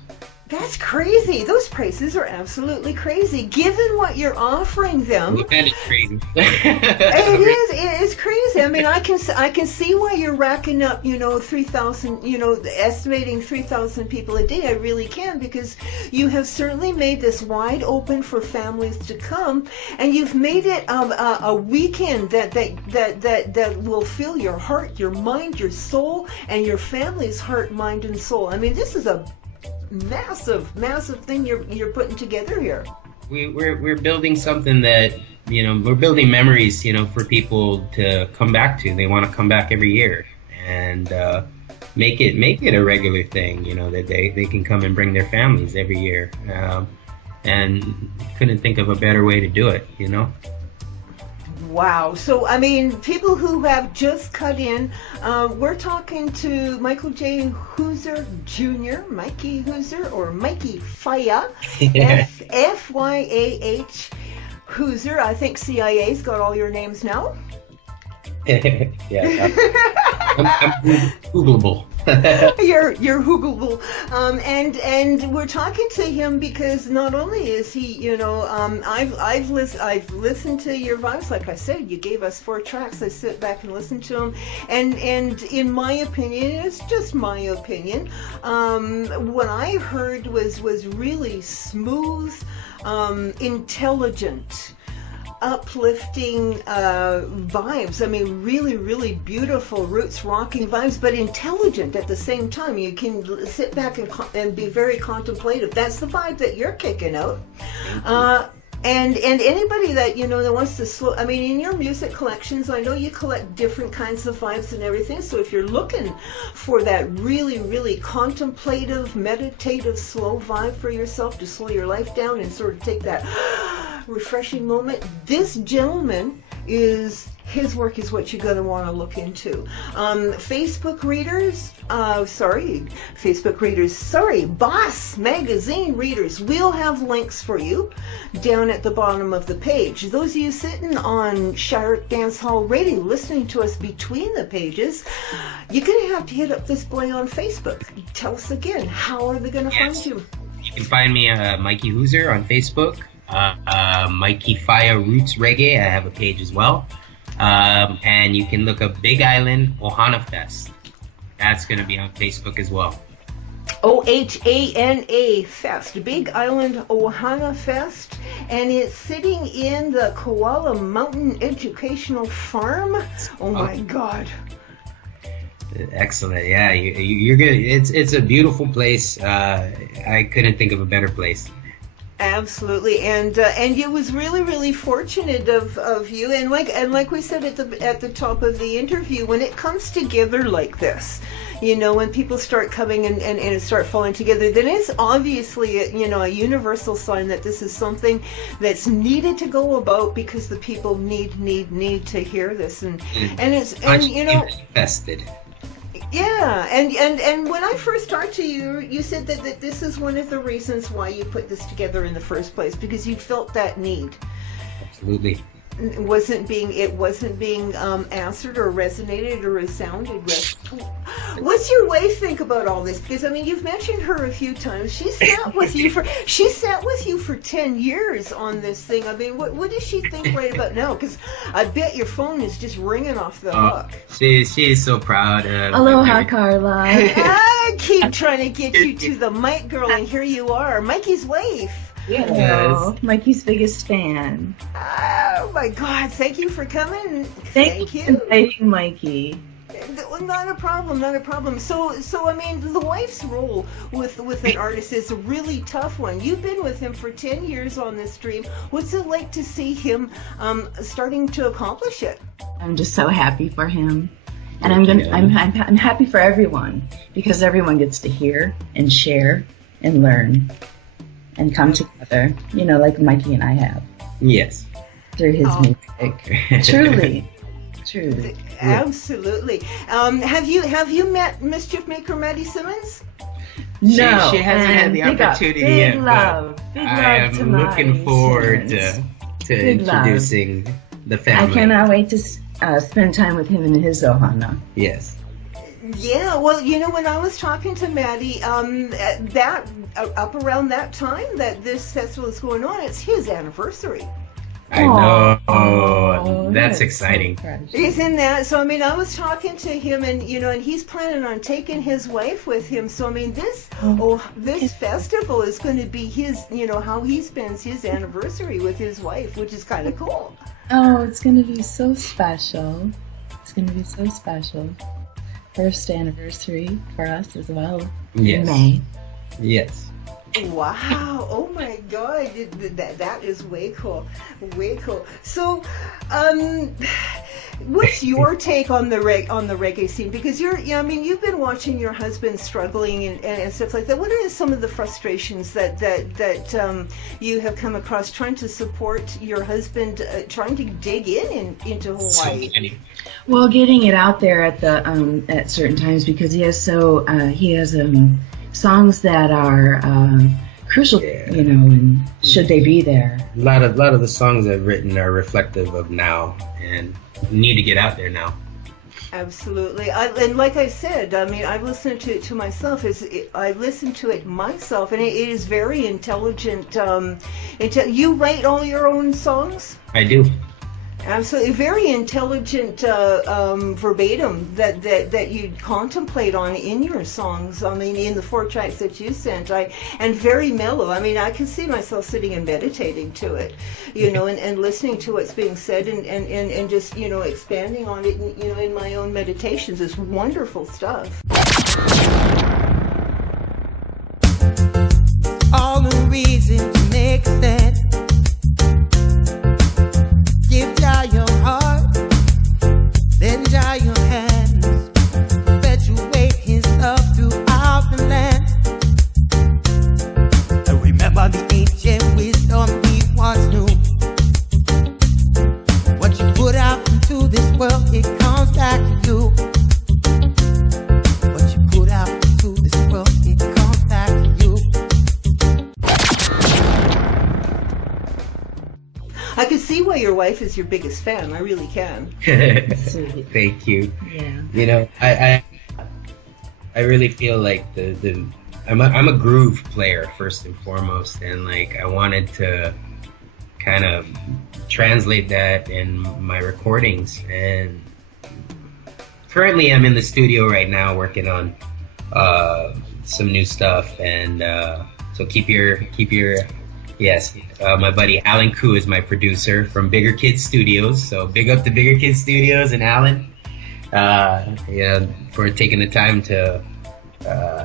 That's crazy. Those prices are absolutely crazy, given what you're offering them. That is crazy. It is crazy. I mean, I can see why you're racking up, 3,000, estimating 3,000 people a day. I really can, because you have certainly made this wide open for families to come, and you've made it a weekend that will fill your heart, your mind, your soul, and your family's heart, mind, and soul. I mean, this is a massive thing you're putting together here. We're building something that we're building memories for people to come back to. They want to come back every year and make it a regular thing, that they can come and bring their families every year, and couldn't think of a better way to do it. Wow. So, I mean, people who have just cut in, we're talking to Michael J. Hooser Jr., Mikey Hooser, or Mikey Fyah, Fyah Hooser. I think CIA's got all your names now. Yeah, I'm Googleable. You're Googleable, and we're talking to him because not only is he, I've listened to your vibes. Like I said, you gave us 4 tracks. I sit back and listen to them, and in my opinion, it's just my opinion. What I heard was really smooth, intelligent, uplifting vibes. I mean, really beautiful roots rocking vibes, but intelligent at the same time. You can sit back and be very contemplative. That's the vibe that you're kicking out. And anybody that that wants to slow. I mean, in your music collections, I know you collect different kinds of vibes and everything. So if you're looking for that really contemplative, meditative, slow vibe for yourself to slow your life down and sort of take that refreshing moment, this gentleman his work is what you're going to want to look into. Facebook readers, BOSSmagzine readers, we'll have links for you down at the bottom of the page. Those of you sitting on Shark Dance Hall Radio, listening to us between the pages, you're going to have to hit up this boy on Facebook. Tell us again, how are they going to find you? You can find me Mikey Hooser on Facebook. Mikey Fyah Roots Reggae, I have a page as well. And you can look up Big Island Ohana Fest. That's going to be on Facebook as well. OHANA Fest, Big Island Ohana Fest, and it's sitting in the Kohala Mountain Educational Farm. Oh my God. Excellent. Yeah, you're good. It's a beautiful place. I couldn't think of a better place. Absolutely, and it was really, really fortunate of you, and like we said at the top of the interview, when it comes together like this, you know, when people start coming and start falling together, then it's obviously a universal sign that this is something that's needed to go about, because the people need to hear this, and you know, invested. Yeah, and when I first talked to you, you said that this is one of the reasons why you put this together in the first place, because you felt that need. Absolutely. It wasn't being answered or resonated or resounded with. What's your wife think about all this? Because I mean, you've mentioned her a few times. She sat with you for 10 years on this thing. I mean, what does she think right about now? Because I bet your phone is just ringing off the hook. She is so proud. Aloha, Carla. I keep trying to get you to the mic, girl, and here you are, Mikey's wife. Yes. Mikey's biggest fan. Oh my God! Thank you for coming. Thank you for inviting Mikey. Not a problem. So I mean, the wife's role with an artist is a really tough one. You've been with him for 10 years on this dream. What's it like to see him starting to accomplish it? I'm just so happy for him, and I'm happy for everyone, because everyone gets to hear and share and learn and come together, you know, like Mikey and I have. Yes. Through his music. Truly. Absolutely. Have you met Mischief Maker Maddie Simmons? No. She hasn't had the opportunity yet. Big love I am looking forward to introducing the family. I cannot wait to spend time with him in his Ohana. Yes. Yeah, well, you know, when I was talking to Maddie, up around that time that this festival is going on, it's his anniversary. I know. Oh, that's exciting. So Isn't that? So, I mean, I was talking to him, and, you know, and he's planning on taking his wife with him. So, I mean, this festival is going to be his, you know, how he spends his anniversary with his wife, which is kind of cool. Oh, it's going to be so special. First anniversary for us as well. Yes. In May. Yes. Wow! Oh my God, that is way cool. So, what's your take on the reggae scene? Because you've been watching your husband struggling and stuff like that. What are some of the frustrations that you have come across trying to support your husband, trying to dig into Hawaii? Well, getting it out there at certain times, because he has songs that are crucial, you know, and should they be there. A lot of the songs I've written are reflective of now and need to get out there now. Absolutely. And like I said, I mean, I've listened to it myself. I listened to it myself, and it is very intelligent. You write all your own songs? I do. Absolutely, very intelligent verbatim that you contemplate on in your songs. I mean, in the 4 tracks that you sent, and very mellow. I mean, I can see myself sitting and meditating to it, you know, and listening to what's being said, and just, you know, expanding on it, you know, in my own meditations. It's wonderful stuff. All the reason to make sense. Give Jah your heart, then Jah your hands. Perpetuate His love throughout the land. And remember the ancient wisdom we once knew. What you put out into this world, it comes back to you. What you put out into this world, it comes back to you. I can see why your wife is your biggest fan. I really can. Thank you. Yeah. You know, I really feel like I'm a groove player first and foremost, and like I wanted to kind of translate that in my recordings. And currently, I'm in the studio right now working on some new stuff, and so keep your. Yes, my buddy Alan Koo is my producer from Bigger Kids Studios. So big up to Bigger Kids Studios and Alan, for taking the time to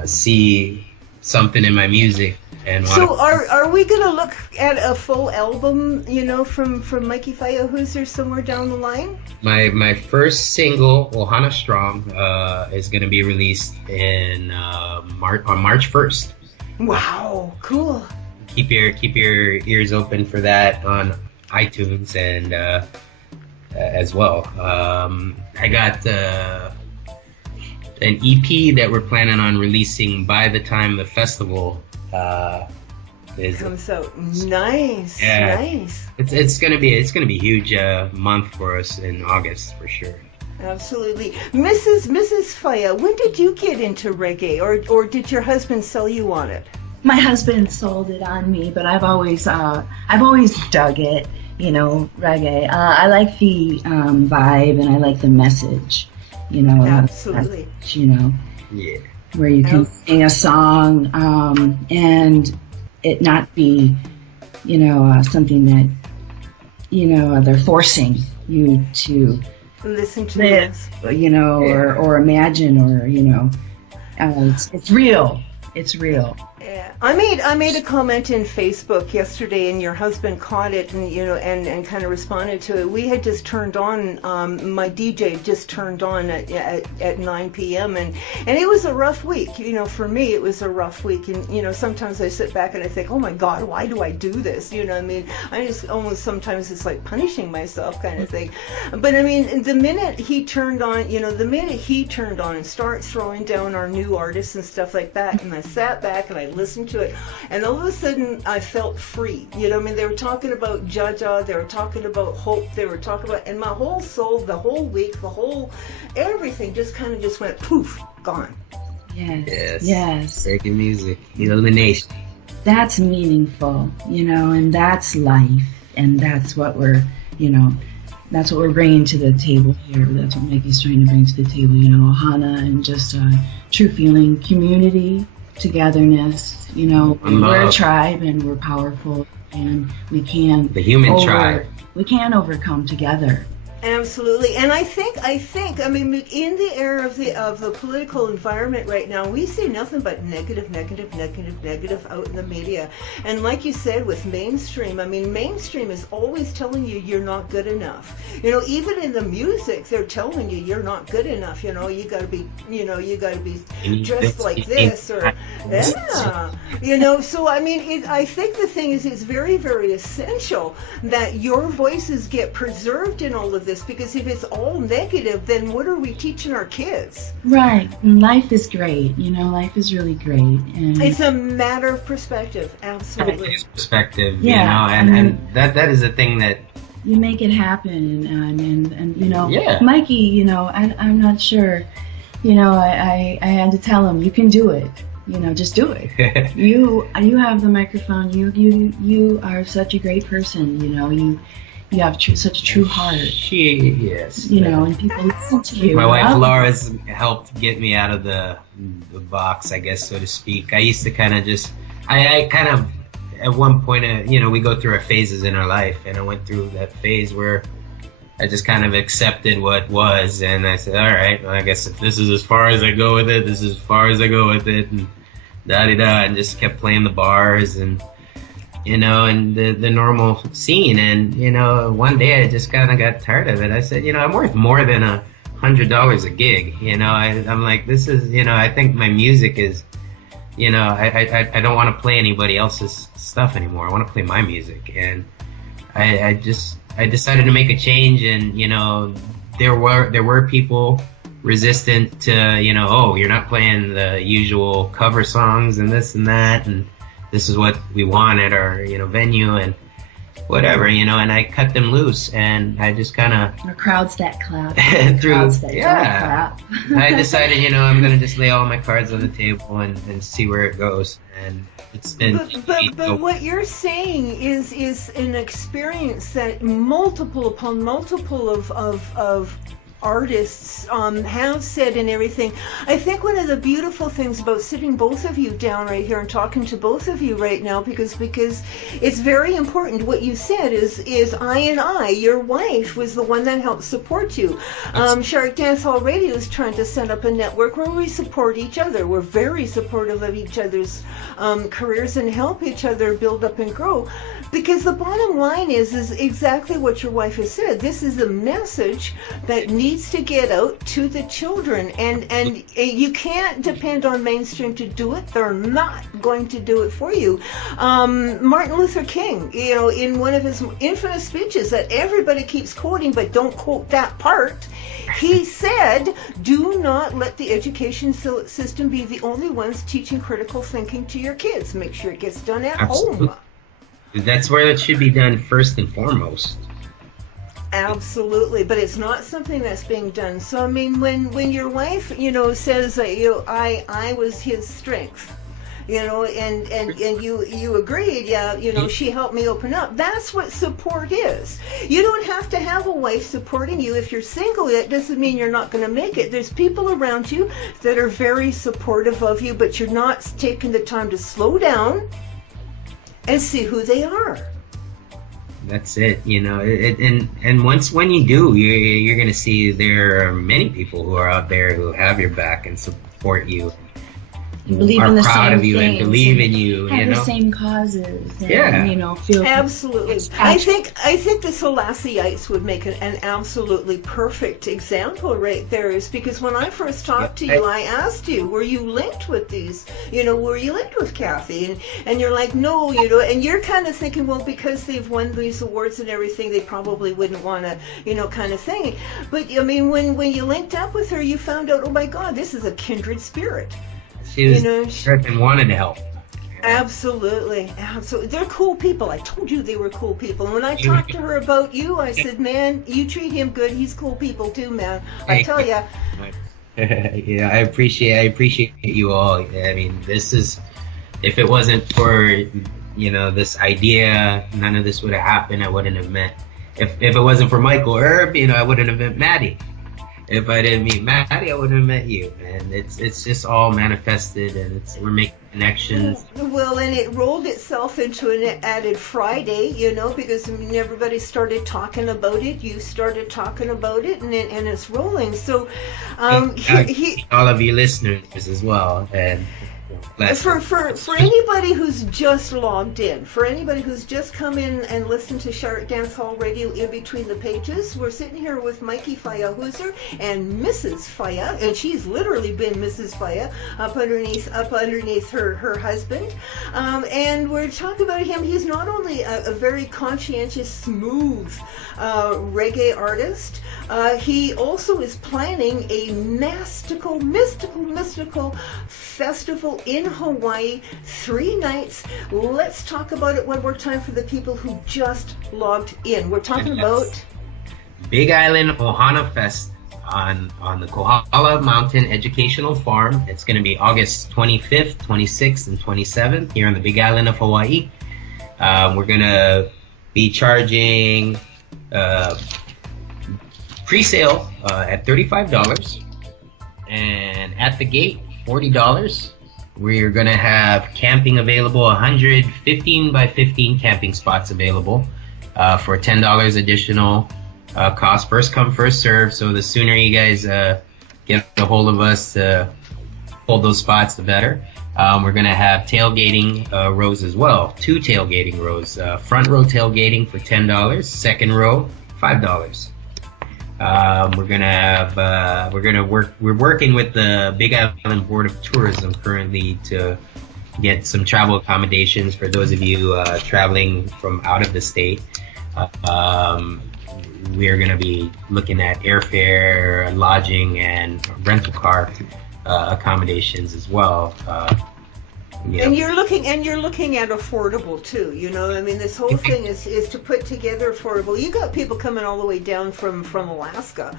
see something in my music And So are we going to look at a full album, you know, from Mikey Fyah Hooser somewhere down the line? my first single, Ohana Strong, is going to be released in on March 1st. Wow, cool. Keep your ears open for that on iTunes and as well. I got an EP that we're planning on releasing by the time the festival comes out. Nice, yeah, nice. It's gonna be a huge month for us in August for sure. Absolutely. Mrs. Fyah, when did you get into reggae, or did your husband sell you on it? My husband sold it on me, but I've always dug it, you know, reggae. I like the vibe, and I like the message, you know. Absolutely. You know, Yeah. where you can sing a song and it not be, you know, something that, you know, they're forcing you to Listen to live, you know, or imagine, or, you know, it's real. It's real. Yeah. I made a comment in Facebook yesterday, and your husband caught it, and you know, and kind of responded to it. We had just turned on, my DJ just turned on at 9 p.m. and it was a rough week. You know, for me it was a rough week, and you know, sometimes I sit back and I think, oh my God, why do I do this? You know, I mean, I just almost sometimes it's like punishing myself kind of thing. But I mean, the minute he turned on, you know, and started throwing down our new artists and stuff like that, and I sat back and I listened to it, and all of a sudden I felt free. You know, I mean, they were talking about Jaja, they were talking about hope, they were talking about, and my whole soul, the whole week, everything just kind of just went poof, gone. Yes. Reggae music, illumination. That's meaningful, you know, and that's life, and that's what we're, you know, that's what we're bringing to the table here. That's what Mikey's trying to bring to the table, you know, Ohana, and just true feeling, community, togetherness, you know. We're a tribe, and we're powerful, and we can the human tribe. We can overcome together. Absolutely, and I think, I mean, in the era of the political environment right now, we see nothing but negative out in the media. And like you said, with mainstream, I mean, mainstream is always telling you you're not good enough. You know, even in the music, they're telling you you're not good enough. You know, you got to be dressed like this, or you know. So I mean, I think the thing is, it's very, very essential that your voices get preserved in all of this. Because if it's all negative, then what are we teaching our kids? Right. And life is great. You know, life is really great. And it's a matter of perspective. Absolutely. It's perspective, yeah, you know, and, I mean, and that is a thing that you make it happen. And you know, yeah. Mikey, you know, I'm not sure. You know, I had to tell him, you can do it. You know, just do it. You have the microphone. You are such a great person. You know, you have such a true heart. Yes. You know, and people listen to you. My wife Laura's helped get me out of the box, I guess, so to speak. I used to kind of I kind of, at one point, you know, we go through our phases in our life, and I went through that phase where I just kind of accepted what was, and I said, all right, well, I guess if this is as far as I go with it, this is as far as I go with it, and da-di-da, and just kept playing the bars, and you know, and the normal scene. And, you know, one day I just kind of got tired of it. I said, you know, I'm worth more than $100 a gig. You know, I'm like, this is, you know, I think my music is, you know, I don't want to play anybody else's stuff anymore. I want to play my music. And I decided to make a change. And, you know, there were people resistant to, you know, oh, you're not playing the usual cover songs and this and that, and this is what we want at our, you know, venue and whatever, you know, and I cut them loose, and I just kind of... Or crowds that clap. Crowds that clap. I decided, you know, I'm going to just lay all my cards on the table and see where it goes. And it's been... But what you're saying is an experience that multiple upon multiple of artists have said and everything. I think one of the beautiful things about sitting both of you down right here and talking to both of you right now, because it's very important. What you said is your wife was the one that helped support you. Shark Dance Hall Radio is trying to set up a network where we support each other. We're very supportive of each other's careers and help each other build up and grow. Because the bottom line is exactly what your wife has said. This is a message that needs to get out to the children, and you can't depend on mainstream to do it. They're not going to do it for you. Martin Luther King, in one of his infamous speeches that everybody keeps quoting, but don't quote that part, he said, do not let the education system be the only ones teaching critical thinking to your kids. Make sure it gets done at home. That's where it should be done first and foremost. Absolutely, but it's not something that's being done. So I mean, when your wife, says that I was his strength, and you agreed, she helped me open up. That's what support is. You don't have to have a wife supporting you. If you're single, that doesn't mean you're not going to make it. There's people around you that are very supportive of you, but you're not taking the time to slow down and see who they are. That's it, and when you do, you're going to see there are many people who are out there who have your back and support you. Believe are in the proud same of you and things believe in you. Have the same causes. And, Yeah. Feel Absolutely. I think the Selasseiites would make an absolutely perfect example right there, is because when I first talked to you, I asked you, were you linked with these? Were you linked with Kathy? And you're like, no, and you're kind of thinking, well, because they've won these awards and everything, they probably wouldn't want to, kind of thing. But I mean, when you linked up with her, you found out, oh my God, this is a kindred spirit. She was and wanted to help. Absolutely. They're cool people. I told you they were cool people. And when I talked to her about you, I said, man, you treat him good. He's cool people too, man. I tell you. Yeah, I appreciate you all. I mean, this is, if it wasn't for, this idea, none of this would have happened. I wouldn't have met, if it wasn't for Michael Erb, I wouldn't have met Maddie. If I didn't meet Maddie, I wouldn't have met you. And it's just all manifested, and we're making connections. Well, and it rolled itself into an added Friday, because everybody started talking about it. You started talking about it, and it's rolling. So, all of you listeners as well, and. For anybody who's just logged in, for anybody who's just come in and listened to Shark Dance Hall Radio in between the pages, we're sitting here with Mikey Fyah Hooser and Mrs. Fyah, and she's literally been Mrs. Fyah up underneath her husband, and we're talking about him. He's not only a very conscientious, smooth reggae artist, he also is planning a mystical festival in Hawaii, 3 nights. Let's talk about it one more time for the people who just logged in. We're talking about Big Island Ohana Fest on the Kohala Mountain Educational Farm. It's going to be August 25th, 26th, and 27th here on the Big Island of Hawaii. We're going to be charging pre-sale at $35, and at the gate $40. We're going to have camping available, 115 by 15 camping spots available for $10 additional cost. First come, first serve. So the sooner you guys get a hold of us to hold those spots, the better. We're going to have tailgating rows as well. 2 tailgating rows. Front row tailgating for $10. Second row, $5. We're working with the Big Island Board of Tourism currently to get some travel accommodations for those of you traveling from out of the state. We're going to be looking at airfare, lodging, and rental car accommodations as well. Yeah. And you're looking at affordable too. You know, I mean, this whole thing is to put together affordable. You got people coming all the way down from Alaska,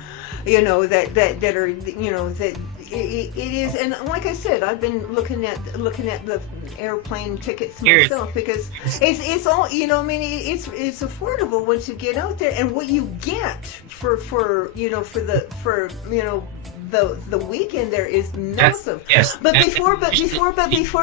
you know, that are, you know, that it is. And like I said, I've been looking at the airplane tickets myself, because it's all, you know, I mean, it's affordable once you get out there, and what you get for you know, the weekend there is massive. Yes. But before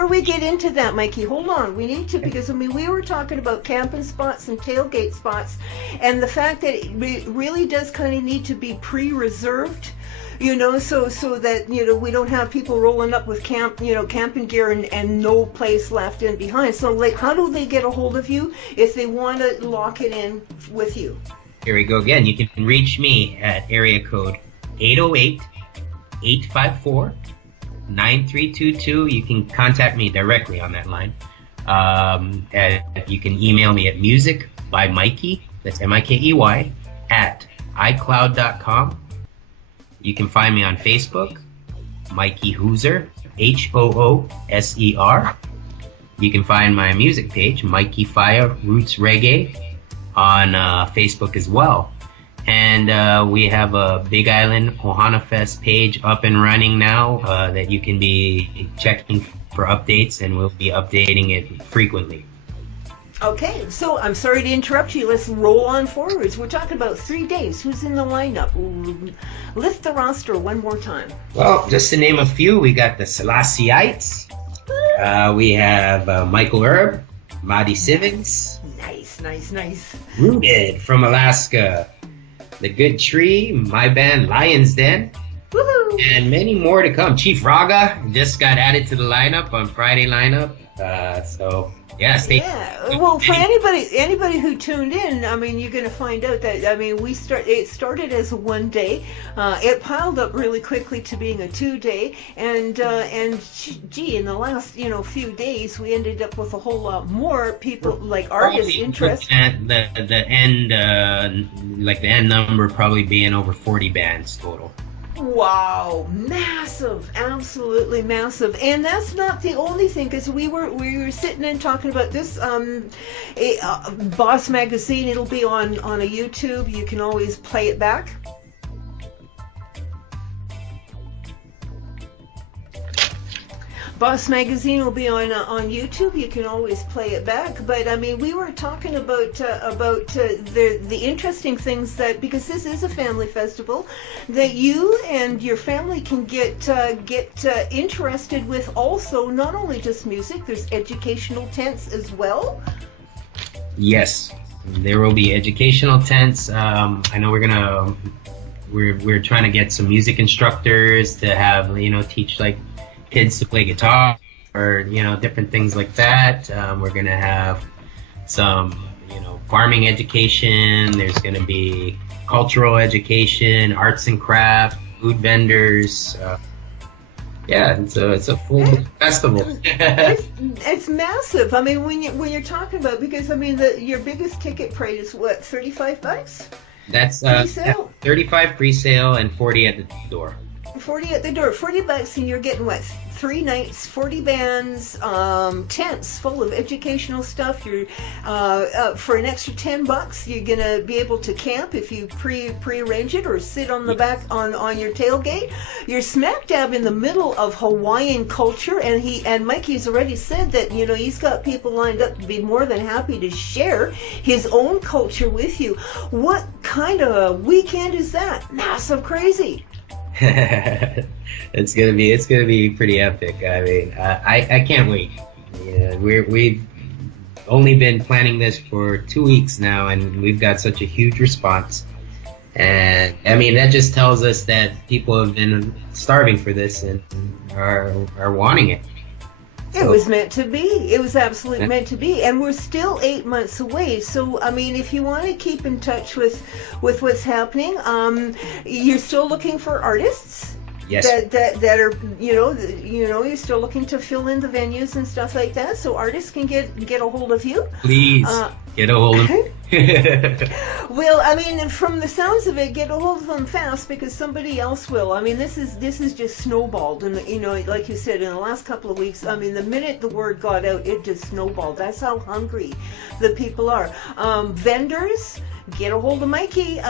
we get into that, Mikey, hold on. We need to, because I mean, we were talking about camping spots and tailgate spots, and the fact that it really does kind of need to be pre-reserved. You know, so that, you know, we don't have people rolling up with camping gear and no place left in behind. So, like, how do they get a hold of you if they want to lock it in with you? Here we go again. You can reach me at area code 808-854-9322. You can contact me directly on that line. And you can email me at musicbymikey, that's MIKEY, at iCloud.com. You can find me on Facebook, Mikey Hooser, Hooser. You can find my music page, Mikey Fyah Roots Reggae, on Facebook as well. And we have a Big Island Ohana Fest page up and running now that you can be checking for updates, and we'll be updating it frequently. Okay, so I'm sorry to interrupt you. Let's roll on forwards. We're talking about 3 days. Who's in the lineup? Lift the roster one more time. Well, just to name a few, we got the Selasseiites. We have Michael Erb, Maddie Sivens. Nice. Rooted from Alaska. The Good Tree, my band Lion's Den. Woohoo! And many more to come. Chief Raga just got added to the lineup on Friday lineup. So yeah, stay. Yeah. Well, for anybody who tuned in, I mean, you're going to find out that, I mean, it started as a 1 day. It piled up really quickly to being a 2 day, and gee, in the last few days, we ended up with a whole lot more people, like artists interested. At the end, like the end number probably being over 40 bands total. Wow, massive, absolutely massive. And that's not the only thing, because we were sitting and talking about this BOSSmagzine. It'll be on a YouTube. You can always play it back. BOSSmagzine will be on YouTube. You can always play it back. But I mean, we were talking about the interesting things that, because this is a family festival, that you and your family can get interested with. Also, not only just music. There's educational tents as well. Yes, there will be educational tents. I know we're trying to get some music instructors to have teach like kids to play guitar or different things like that. We're gonna have some farming education. There's gonna be cultural education, arts and craft, food vendors. Yeah, it's a full festival. It's massive. I mean, when you're talking about, because I mean your biggest ticket price is what, $35? That's pre-sale? 35 pre-sale and 40 at the door. 40 at the door. $40, and you're getting what? 3 nights, 40 bands, tents full of educational stuff. You're for an extra $10, you're gonna be able to camp if you pre-arrange it, or sit on the back on your tailgate. You're smack dab in the middle of Hawaiian culture, and Mikey's already said that he's got people lined up to be more than happy to share his own culture with you. What kind of a weekend is that? Massive, crazy. It's gonna be pretty epic. I mean, I can't wait. Yeah, we've only been planning this for 2 weeks now, and we've got such a huge response. And I mean, that just tells us that people have been starving for this and are wanting it. It was meant to be. It was absolutely meant to be. And we're still 8 months away. So, I mean, if you want to keep in touch with what's happening, you're still looking for artists? Yes. that are you're still looking to fill in the venues and stuff like that, so artists can get a hold of you. Please get a hold of me. Well, I mean, from the sounds of it, get a hold of them fast because somebody else will. I mean, this is just snowballed, and like you said, in the last couple of weeks. I mean, the minute the word got out, it just snowballed. That's how hungry the people are. Vendors, get a hold of Mikey.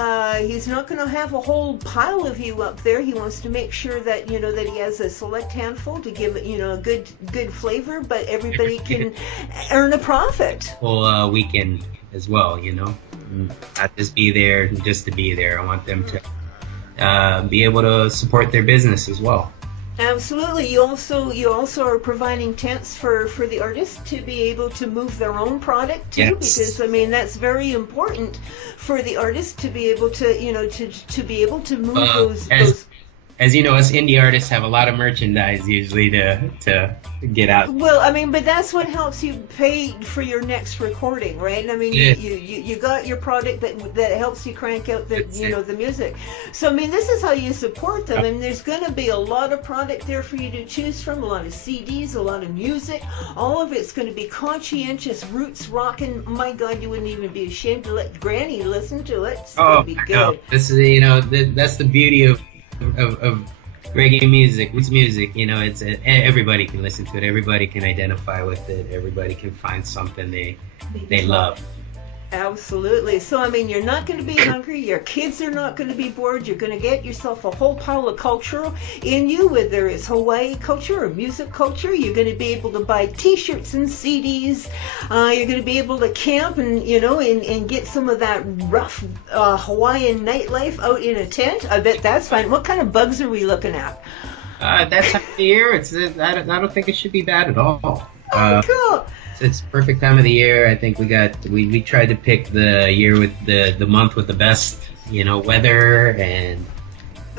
He's not going to have a whole pile of you up there. He wants to make sure that that he has a select handful to give it a good flavor, but everybody can earn a profit. Whole weekend as well, not just be there just to be there. I want them to be able to support their business as well. Absolutely. You also are providing tents for the artists to be able to move their own product too, Yes. because I mean that's very important for the artists to be able to to be able to move those. As you know, us indie artists have a lot of merchandise usually to get out. Well, I mean, but that's what helps you pay for your next recording, right? I mean, Yeah. you got your product that helps you crank out the That's it. the music. So I mean, this is how you support them, and there's going to be a lot of product there for you to choose from, a lot of CDs, a lot of music. All of it's going to be conscientious roots rocking. My God, you wouldn't even be ashamed to let Granny listen to it. It's going to be good. No. This is that's the beauty of reggae music, roots music. It's everybody can listen to it. Everybody can identify with it. Everybody can find something they love. Absolutely. So, I mean, you're not going to be hungry. Your kids are not going to be bored. You're going to get yourself a whole pile of culture in you, whether it's Hawaii culture or music culture. You're going to be able to buy T-shirts and CDs. You're going to be able to camp and, and get some of that rough Hawaiian nightlife out in a tent. I bet that's fine. What kind of bugs are we looking at? That time of the year, I don't think it should be bad at all. Cool. It's perfect time of the year. I think we tried to pick the year with the month with the best weather, and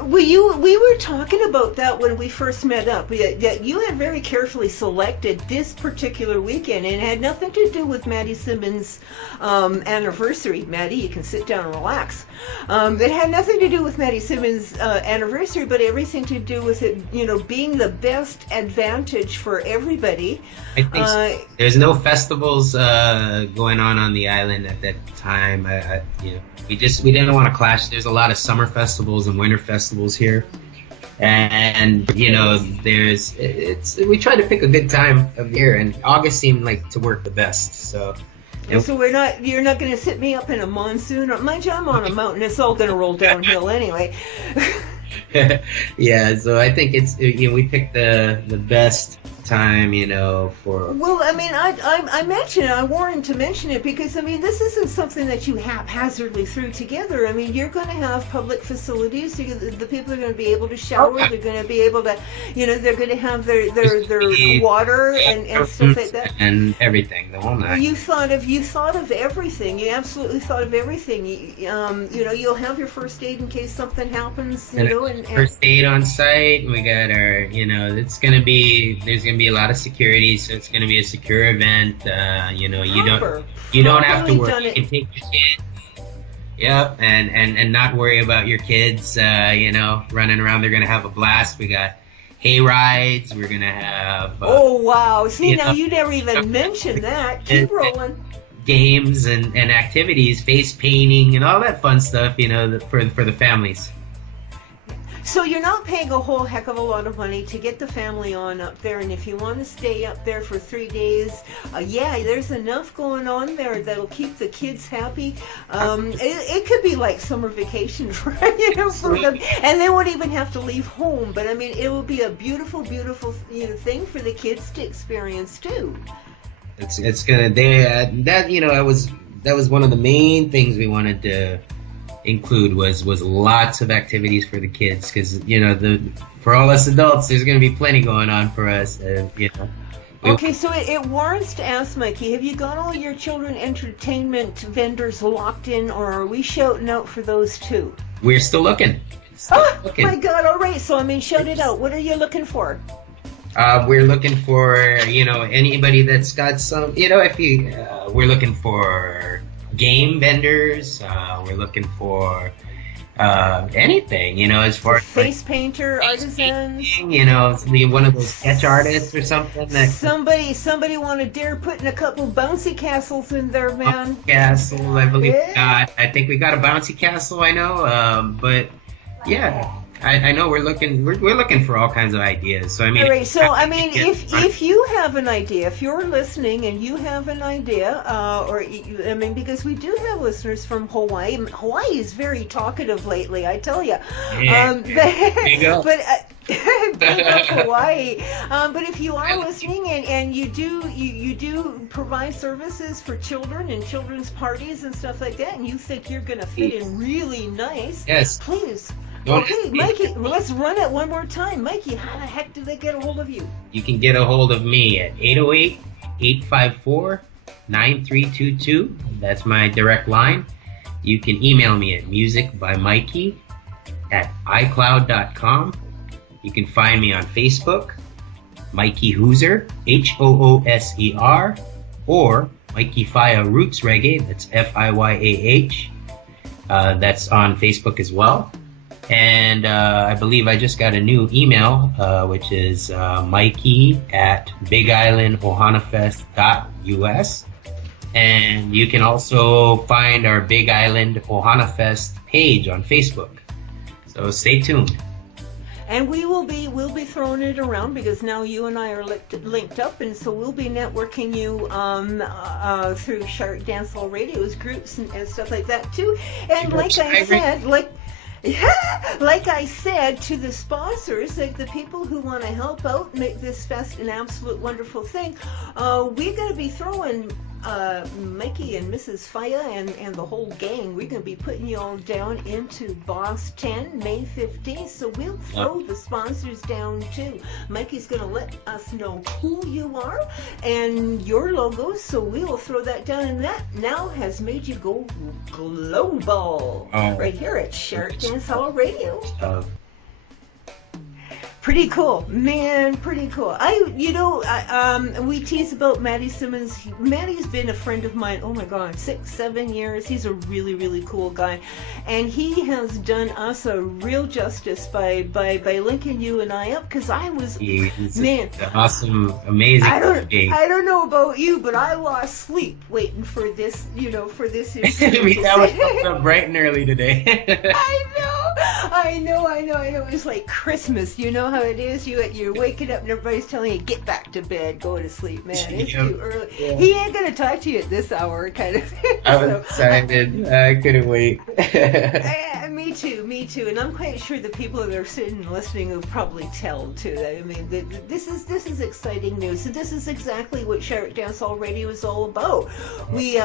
We were talking about that when we first met up. That you had very carefully selected this particular weekend, and it had nothing to do with Maddie Simmons' anniversary. Maddie, you can sit down and relax. It had nothing to do with Maddie Simmons' anniversary, but everything to do with it, being the best advantage for everybody. I think there's no festivals going on the island at that time. We didn't want to clash. There's a lot of summer festivals and winter festivals here, and we tried to pick a good time of year, and August seemed like to work the best. So you're not going to sit me up in a monsoon. Mind you, I'm on a mountain. It's all going to roll downhill anyway. Yeah, so I think it's we picked the best time for. Well, I mean, I mentioned it. I wanted to mention it because I mean this isn't something that you haphazardly threw together. I mean, you're going to have public facilities. The people are going to be able to shower. They're going to be able to, they're going to have their water and stuff like that. And everything, the whole night. You thought of everything. You absolutely thought of everything. You'll have your first aid in case something happens. And first aid on site. We got our, there's going to be a lot of security, so it's going to be a secure event. You don't have to worry. You can take your kids. Yep, and not worry about your kids. Running around. They're going to have a blast. We got hay rides. We're going to have. Oh wow! See now, you never even mentioned that. Keep rolling. Games and activities, face painting, and all that fun stuff. For the families. So you're not paying a whole heck of a lot of money to get the family on up there, and if you want to stay up there for 3 days, there's enough going on there that'll keep the kids happy. It could be like summer vacation for them, and they won't even have to leave home. But I mean, it will be a beautiful, beautiful thing for the kids to experience too. It's gonna that was one of the main things we wanted to include was lots of activities for the kids, because for all us adults there's going to be plenty going on for us. Okay, so it warrants to ask, Mikey, have you got all your children entertainment vendors locked in, or are we shouting out for those too? We're still looking. My God! All right, so I mean, shout it out. What are you looking for? We're looking for anybody that's got some we're looking for game vendors. We're looking for anything, you know, as far as face painter, artisans. you know, be one of those sketch artists or something. That Somebody want to dare putting a couple bouncy castles in there, man. castle, I believe. Yeah. I think we got a bouncy castle. I know, but yeah. I know we're looking for all kinds of ideas. So I mean, All right, so I mean, if you have an idea, if you're listening and you have an idea, I mean, because we do have listeners from Hawaii. Hawaii is very talkative lately, I tell you. There you go. But big up Hawaii. But if you are listening and you do provide services for children and children's parties and stuff like that, and you think you're going to fit in really nice, Yes. please. Don't Okay, Mikey, let's run it one more time. Mikey, how the heck do they get a hold of you? You can get a hold of me at 808-854-9322. That's my direct line. You can email me at musicbymikey@icloud.com. You can find me on Facebook, Mikey Hooser, Hooser, or Mikey Fyah Roots Reggae, that's Fiyah. That's on Facebook as well. And I believe I just got a new email, which is mikey@bigislandohanafest.us. And you can also find our Big Island Ohana Fest page on Facebook. So stay tuned. And we'll be throwing it around because now you and I are linked up, and so we'll be networking you through Shark Dancehall Radio's groups and stuff like that too. And like I said, like I said to the sponsors, like the people who want to help out, make this fest an absolute wonderful thing, we're going to be throwing Mikey and Mrs. Fyah and the whole gang, we're going to be putting you all down into Boss 10, May 15th, so we'll throw the sponsors down too. Mikey's going to let us know who you are and your logos, so we will throw that down, and that now has made you go global, right here at Shark Dancehall Radio. Pretty cool, man. Pretty cool. We tease about Matty Simmons. Matty's been a friend of mine. Oh my God, 6-7 years. He's a really, really cool guy, and he has done us a real justice by linking you and I up. Because I was, man, awesome, amazing. I don't know about you, but I lost sleep waiting for this. For this interview. That was up bright and early today. I know. It was like Christmas. You know how it is. You're waking up and everybody's telling you, get back to bed, go to sleep, man. It's too early. Yeah. He ain't gonna talk to you at this hour, kind of. I was excited. I couldn't wait. Me too. And I'm quite sure the people that are sitting and listening will probably tell too. I mean, this is exciting news. And this is exactly what Shark Dancehall Radio is all about. We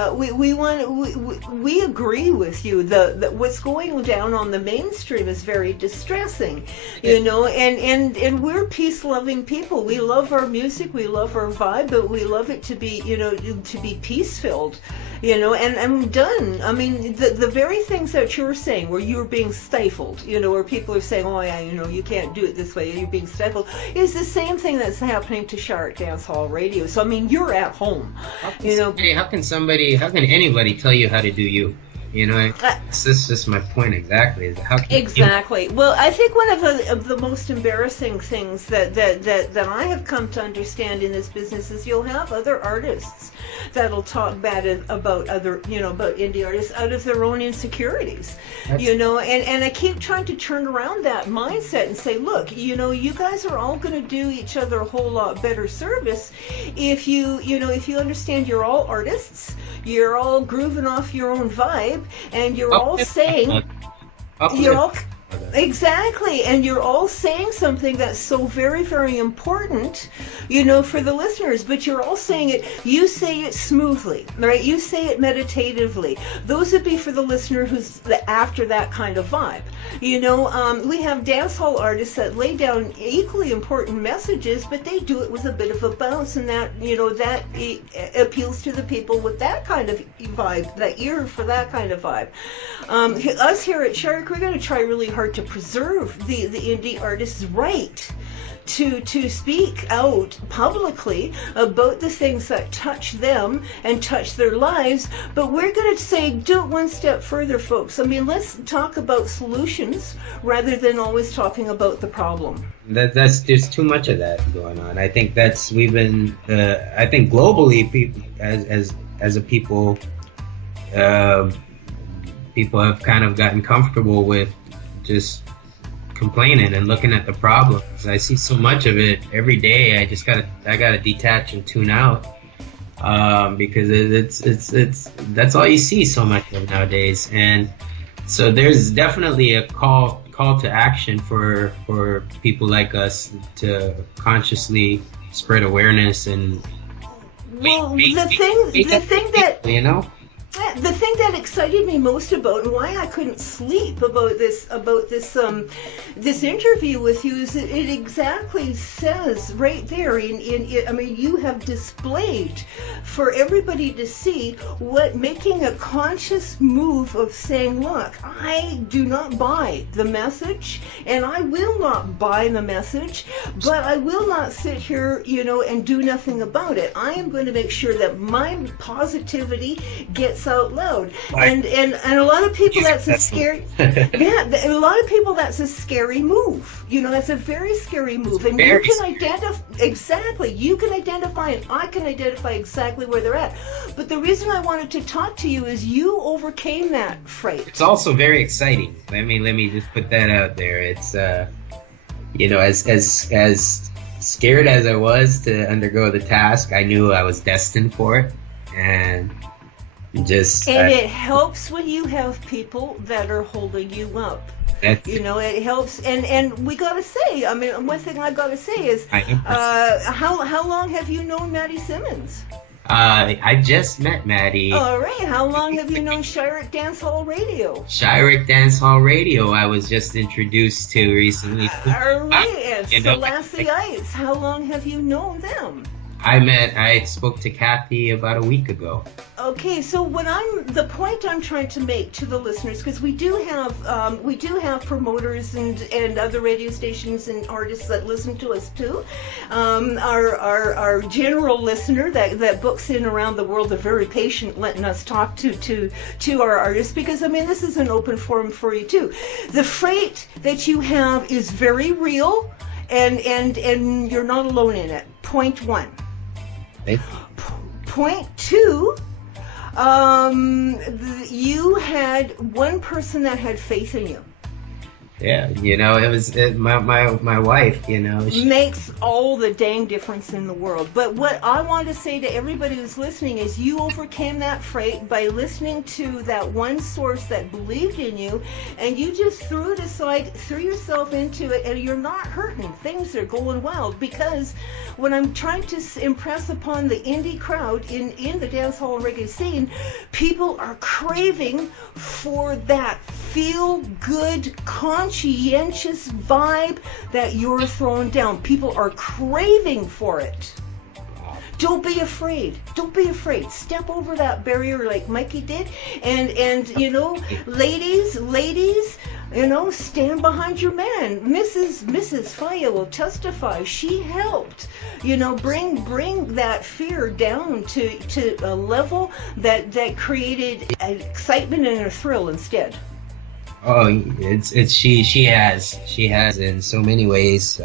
agree with you. The what's going down on the mainstream is very distressing, and we're peace-loving people. We love our music, we love our vibe, but we love it to be, to be peace-filled, and I'm done. I mean, the very things that you're saying, where you're being stifled, where people are saying, oh yeah, you can't do it this way, you're being stifled, is the same thing that's happening to Shark Dancehall Radio. So, I mean, you're at home, how can anybody tell you how to do you? That's just my point exactly. Exactly. Well, I think one of the most embarrassing things that I have come to understand in this business is you'll have other artists that'll talk bad about other, about indie artists out of their own insecurities, and I keep trying to turn around that mindset and say, look, you guys are all going to do each other a whole lot better service if you understand you're all artists, you're all grooving off your own vibe, and you're all saying, exactly, and you're all saying something that's so very, very important, for the listeners, but you're all saying it, you say it smoothly, right? You say it meditatively. Those would be for the listener who's after that kind of vibe. We have dancehall artists that lay down equally important messages, but they do it with a bit of a bounce, and that, that appeals to the people with that kind of vibe, that ear for that kind of vibe. Us here at Shark, we're going to try really hard to preserve the indie artist's right to speak out publicly about the things that touch them and touch their lives. But we're going to say, do it one step further, folks. I mean, let's talk about solutions rather than always talking about the problem. That's there's too much of that going on. I think we've been I think globally, people as a people, people have kind of gotten comfortable with just complaining and looking at the problems. I see so much of it every day. I gotta detach and tune out, because it's that's all you see so much of nowadays. And so there's definitely a call to action for people like us to consciously spread awareness and the thing that, you know. The thing that excited me most about, and why I couldn't sleep about this interview with you, is it exactly says right there I mean, you have displayed for everybody to see what making a conscious move of saying, look, I do not buy the message, and I will not buy the message, but I will not sit here, and do nothing about it. I am going to make sure that my positivity gets out loud. And a lot of people, that's a scary a lot of people, that's a scary move. That's a very scary move. And you can identify and I can identify exactly where they're at. But the reason I wanted to talk to you is you overcame that fright. It's also very exciting. Let me just put that out there. It's as scared as I was to undergo the task, I knew I was destined for it. And it helps when you have people that are holding you up. It helps, and we gotta say, I mean, one thing I gotta say is, how long have you known Maddie Simmons? I just met Maddie. All right. How long have you known Chirac Dance Hall Radio? Chirac Dance Hall Radio, I was just introduced to recently. All right. And Selasiites, how long have you known them? I spoke to Kathy about a week ago. Okay, so the point I'm trying to make to the listeners, because we do have promoters and other radio stations and artists that listen to us too. Our general listener that books in around the world are very patient letting us talk to our artists, because I mean, this is an open forum for you too. The freight that you have is very real, and you're not alone in it. Point one. Point two, you had one person that had faith in you. Yeah, it was my wife, She makes all the dang difference in the world. But what I want to say to everybody who's listening is you overcame that freight by listening to that one source that believed in you, and you just threw it aside, threw yourself into it, and you're not hurting. Things are going wild, because when I'm trying to impress upon the indie crowd in the dancehall reggae scene, people are craving for that feel-good, conscientious vibe that you're throwing down. People are craving for it. Don't be afraid. Don't be afraid. Step over that barrier like Mikey did, and ladies, stand behind your man. Mrs. Fyah will testify. She helped, bring that fear down to a level that created an excitement and a thrill instead. Oh, she has in so many ways.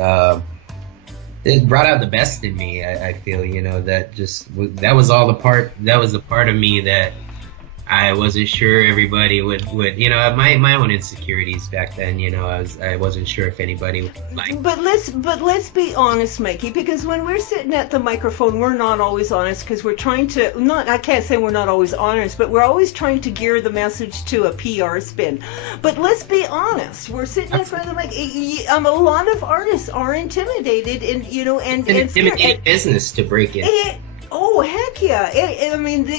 It brought out the best in me. I feel, that was the part of me that I wasn't sure everybody would my own insecurities back then. I wasn't sure if anybody would like. But let's be honest, Mikey, because when we're sitting at the microphone, we're not always honest, because we're trying to I can't say we're not always honest, but we're always trying to gear the message to a PR spin. But let's be honest, we're sitting in front of the mic. A lot of artists are intimidated, and intimidated business to break in. Oh, heck yeah.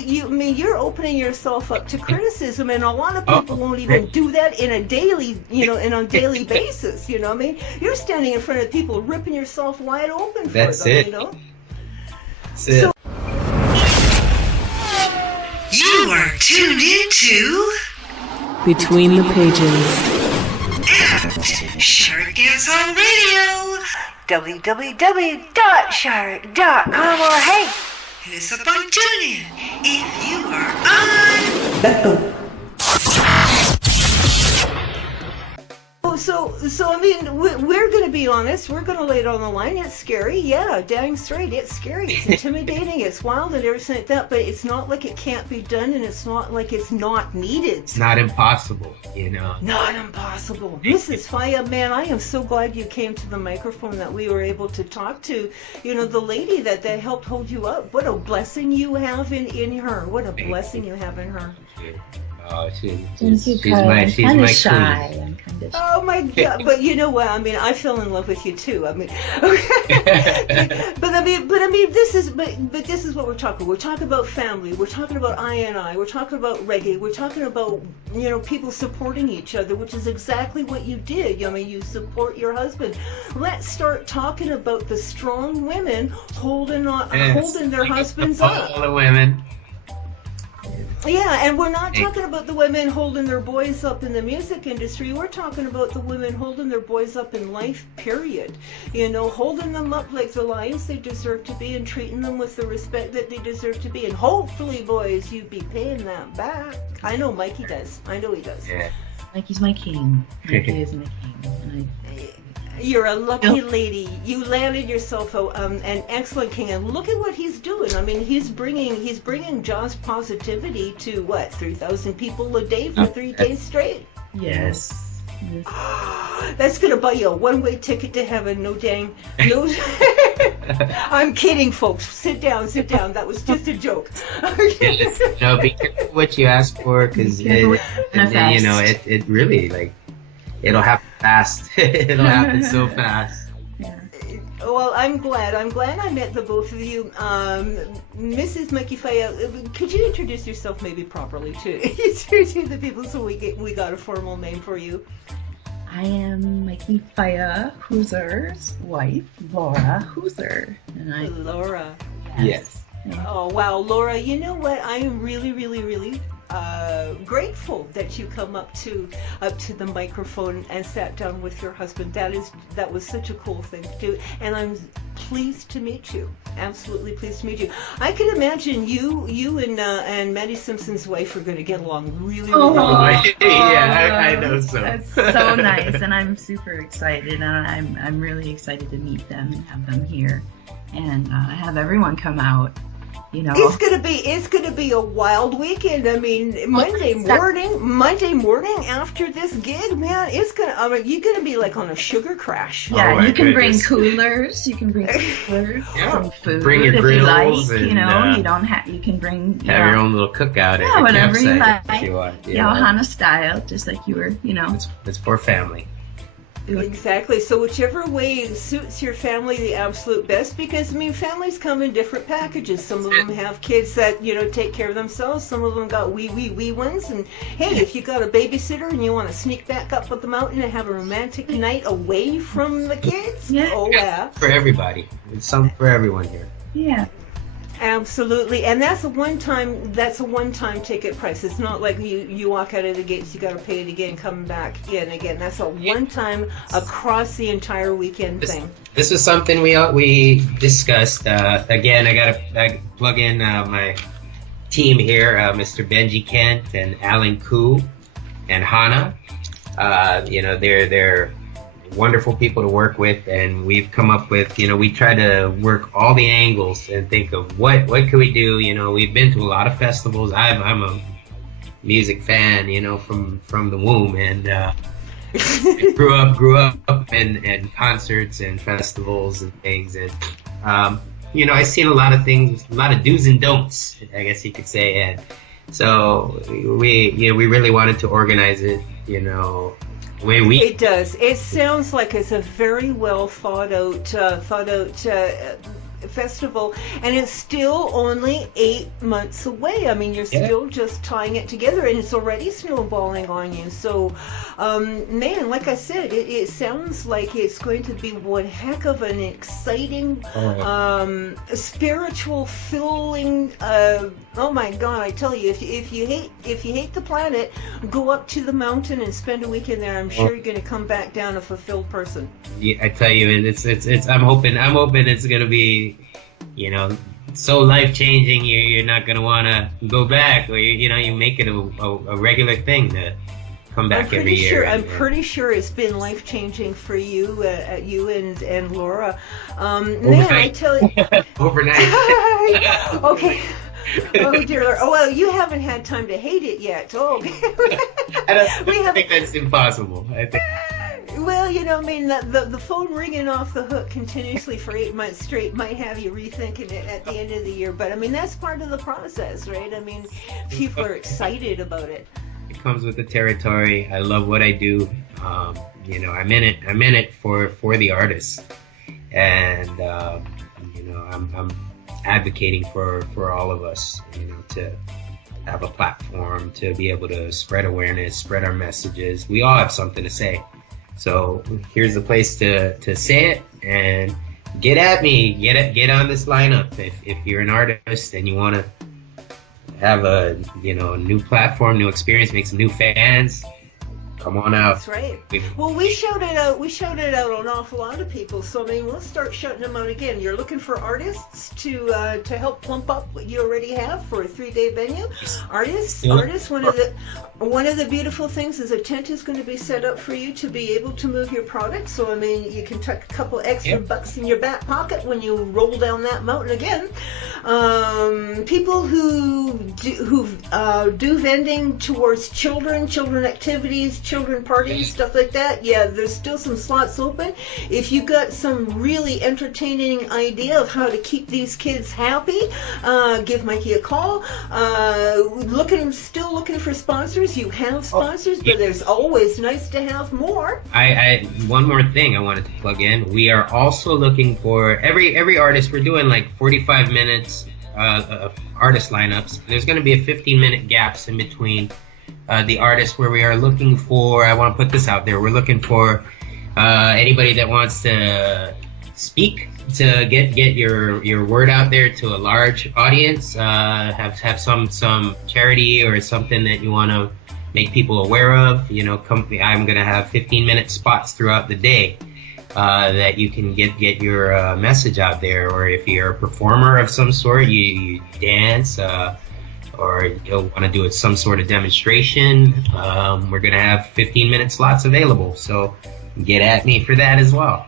You're opening yourself up to criticism, and a lot of people won't even do that in a daily, on a daily basis, You're standing in front of people, ripping yourself wide open for That's them, it. That's it. You are tuned into Between the Pages at Chirac Dance Hall Radio. www.shark.com or hey, hit us up on TuneIn if you are on. So I mean, we're going to be honest. We're going to lay it on the line. It's scary. Yeah, dang straight. It's scary. It's intimidating. It's wild and everything like that. But it's not like it can't be done, and it's not like it's not needed. It's not impossible, you know. Not impossible. Mrs. Fyah, man, I am so glad you came to the microphone, that we were able to talk to, you know, the lady that helped hold you up. What a blessing you have in her. What a blessing you have in her. Oh, she's I'm my kind of queen. shy. I'm kind of shy. Oh my God! But you know what? I mean, I fell in love with you too. I mean, but this is what we're talking. We're talking about family. We're talking about I. We're talking about reggae. We're talking about, you know, people supporting each other, which is exactly what you did. I mean, you support your husband. Let's start talking about the strong women holding their husbands up. All the women. Yeah, and we're not talking about the women holding their boys up in the music industry. We're talking about the women holding their boys up in life, period. You know, holding them up like the lions they deserve to be and treating them with the respect that they deserve to be. And hopefully, boys, you'd be paying that back. I know Mikey does. I know he does. Yeah. Mikey's my king. Mikey is my king. And You're a lucky lady. You landed yourself an excellent king, and look at what he's doing. I mean, he's bringing just positivity to what, 3,000 people a day for 3 days straight. Yes. That's gonna buy you a one-way ticket to heaven. No dang. No. I'm kidding, folks. Sit down. That was just a joke. Yes. No, be careful what you ask for, because you know it really, like, it'll happen fast. It'll happen so fast. yeah. Well, I'm glad I met the both of you. Mrs. Mikey Fyah, could you introduce yourself maybe properly to the people, so we got a formal name for you? I am Mikey Fyah Hooser's wife, Laura Hooser. And Laura. Yes. Oh, wow, Laura, you know what? I am really, really, really grateful that you come up to the microphone and sat down with your husband. That was such a cool thing to do, and I'm pleased to meet you. Absolutely pleased to meet you. I can imagine you and Maddie Simpson's wife are going to get along really, really well. Yeah, I know so. That's so nice, and I'm super excited, and I'm really excited to meet them and have them here, and have everyone come out. You know, it's gonna be a wild weekend. I mean, Monday morning after this gig, man, you're gonna be like on a sugar crash. Yeah, you can bring coolers. You can bring coolers, some food. Bring your if grills, you like. You know, you don't have. You can bring. Have your own little cookout at the whatever you campsite like. if you want. Yeah, Ohana style, just like you were. You know, it's for family. Exactly. So whichever way suits your family the absolute best, because I mean, families come in different packages. Some of them have kids that, you know, take care of themselves. Some of them got wee ones. And hey, if you got a babysitter and you want to sneak back up the mountain and have a romantic night away from the kids, oh yeah. For everybody. It's something for everyone here. yeah. Absolutely, and that's a one-time ticket price. It's not like you walk out of the gates, you got to pay it again, come back in again. That's a one-time across the entire weekend thing. This was something we discussed. Again, I gotta plug in my team here, Mr. Benji Kent and Alan Koo and Hana. You know, they're wonderful people to work with, and we've come up with, you know, we try to work all the angles and think of what can we do. You know, we've been to a lot of festivals. I'm a music fan, you know, from the womb, and grew up in concerts and festivals and things, and you know, I've seen a lot of things, a lot of do's and don'ts, I guess you could say, and so we really wanted to organize it, you know. It does. It sounds like it's a very well thought out Festival, and it's still only 8 months away. I mean, you're still just tying it together, and it's already snowballing on you. So, man, like I said, it sounds like it's going to be one heck of an exciting, spiritual filling. Oh my God! I tell you, if you hate the planet, go up to the mountain and spend a weekend there. I'm sure you're going to come back down a fulfilled person. Yeah, I tell you, it's. I'm hoping it's going to be, so life changing. You're not going to want to go back, or you make it a regular thing to come back every year. I'm pretty sure it's been life changing for you, you and Laura. Man, I tell you, overnight. Okay. Oh dear Lord. Oh well, you haven't had time to hate it yet. Oh. I think that's impossible. I think. Well, I mean, the phone ringing off the hook continuously for 8 months straight might have you rethinking it at the end of the year. But I mean, that's part of the process, right? I mean, people are excited about it. It comes with the territory. I love what I do. I'm in it for the artists, and I'm advocating for all of us, to have a platform, to be able to spread awareness, spread our messages. We all have something to say. So here's the place to say it, and get at me, get on this lineup. If you're an artist and you want to have a new platform, new experience, make some new fans, come on out. That's right. Well, we shouted out an awful lot of people, so I mean, let's start shouting them out again. You're looking for artists to help plump up what you already have for a 3-day venue. Artists. One of the beautiful things is a tent is going to be set up for you to be able to move your product. So I mean, you can tuck a couple extra bucks in your back pocket when you roll down that mountain again. People who do vending towards children activities, children parties, stuff like that. Yeah, there's still some slots open. If you got some really entertaining idea of how to keep these kids happy, give Mikey a call. Still looking for sponsors. You have sponsors, but there's always nice to have more. I one more thing I wanted to plug in. We are also looking for every artist. We're doing like 45 minutes of artist lineups. There's going to be a 15-minute gaps in between the artists where we are looking for. I want to put this out there. We're looking for anybody that wants to speak, to get your word out there to a large audience. Have some charity or something that you want to make people aware of. I'm going to have 15-minute spots throughout the day that you can get your message out there. Or if you're a performer of some sort, you dance, or you'll want to do some sort of demonstration, we're going to have 15-minute slots available. So get at me for that as well.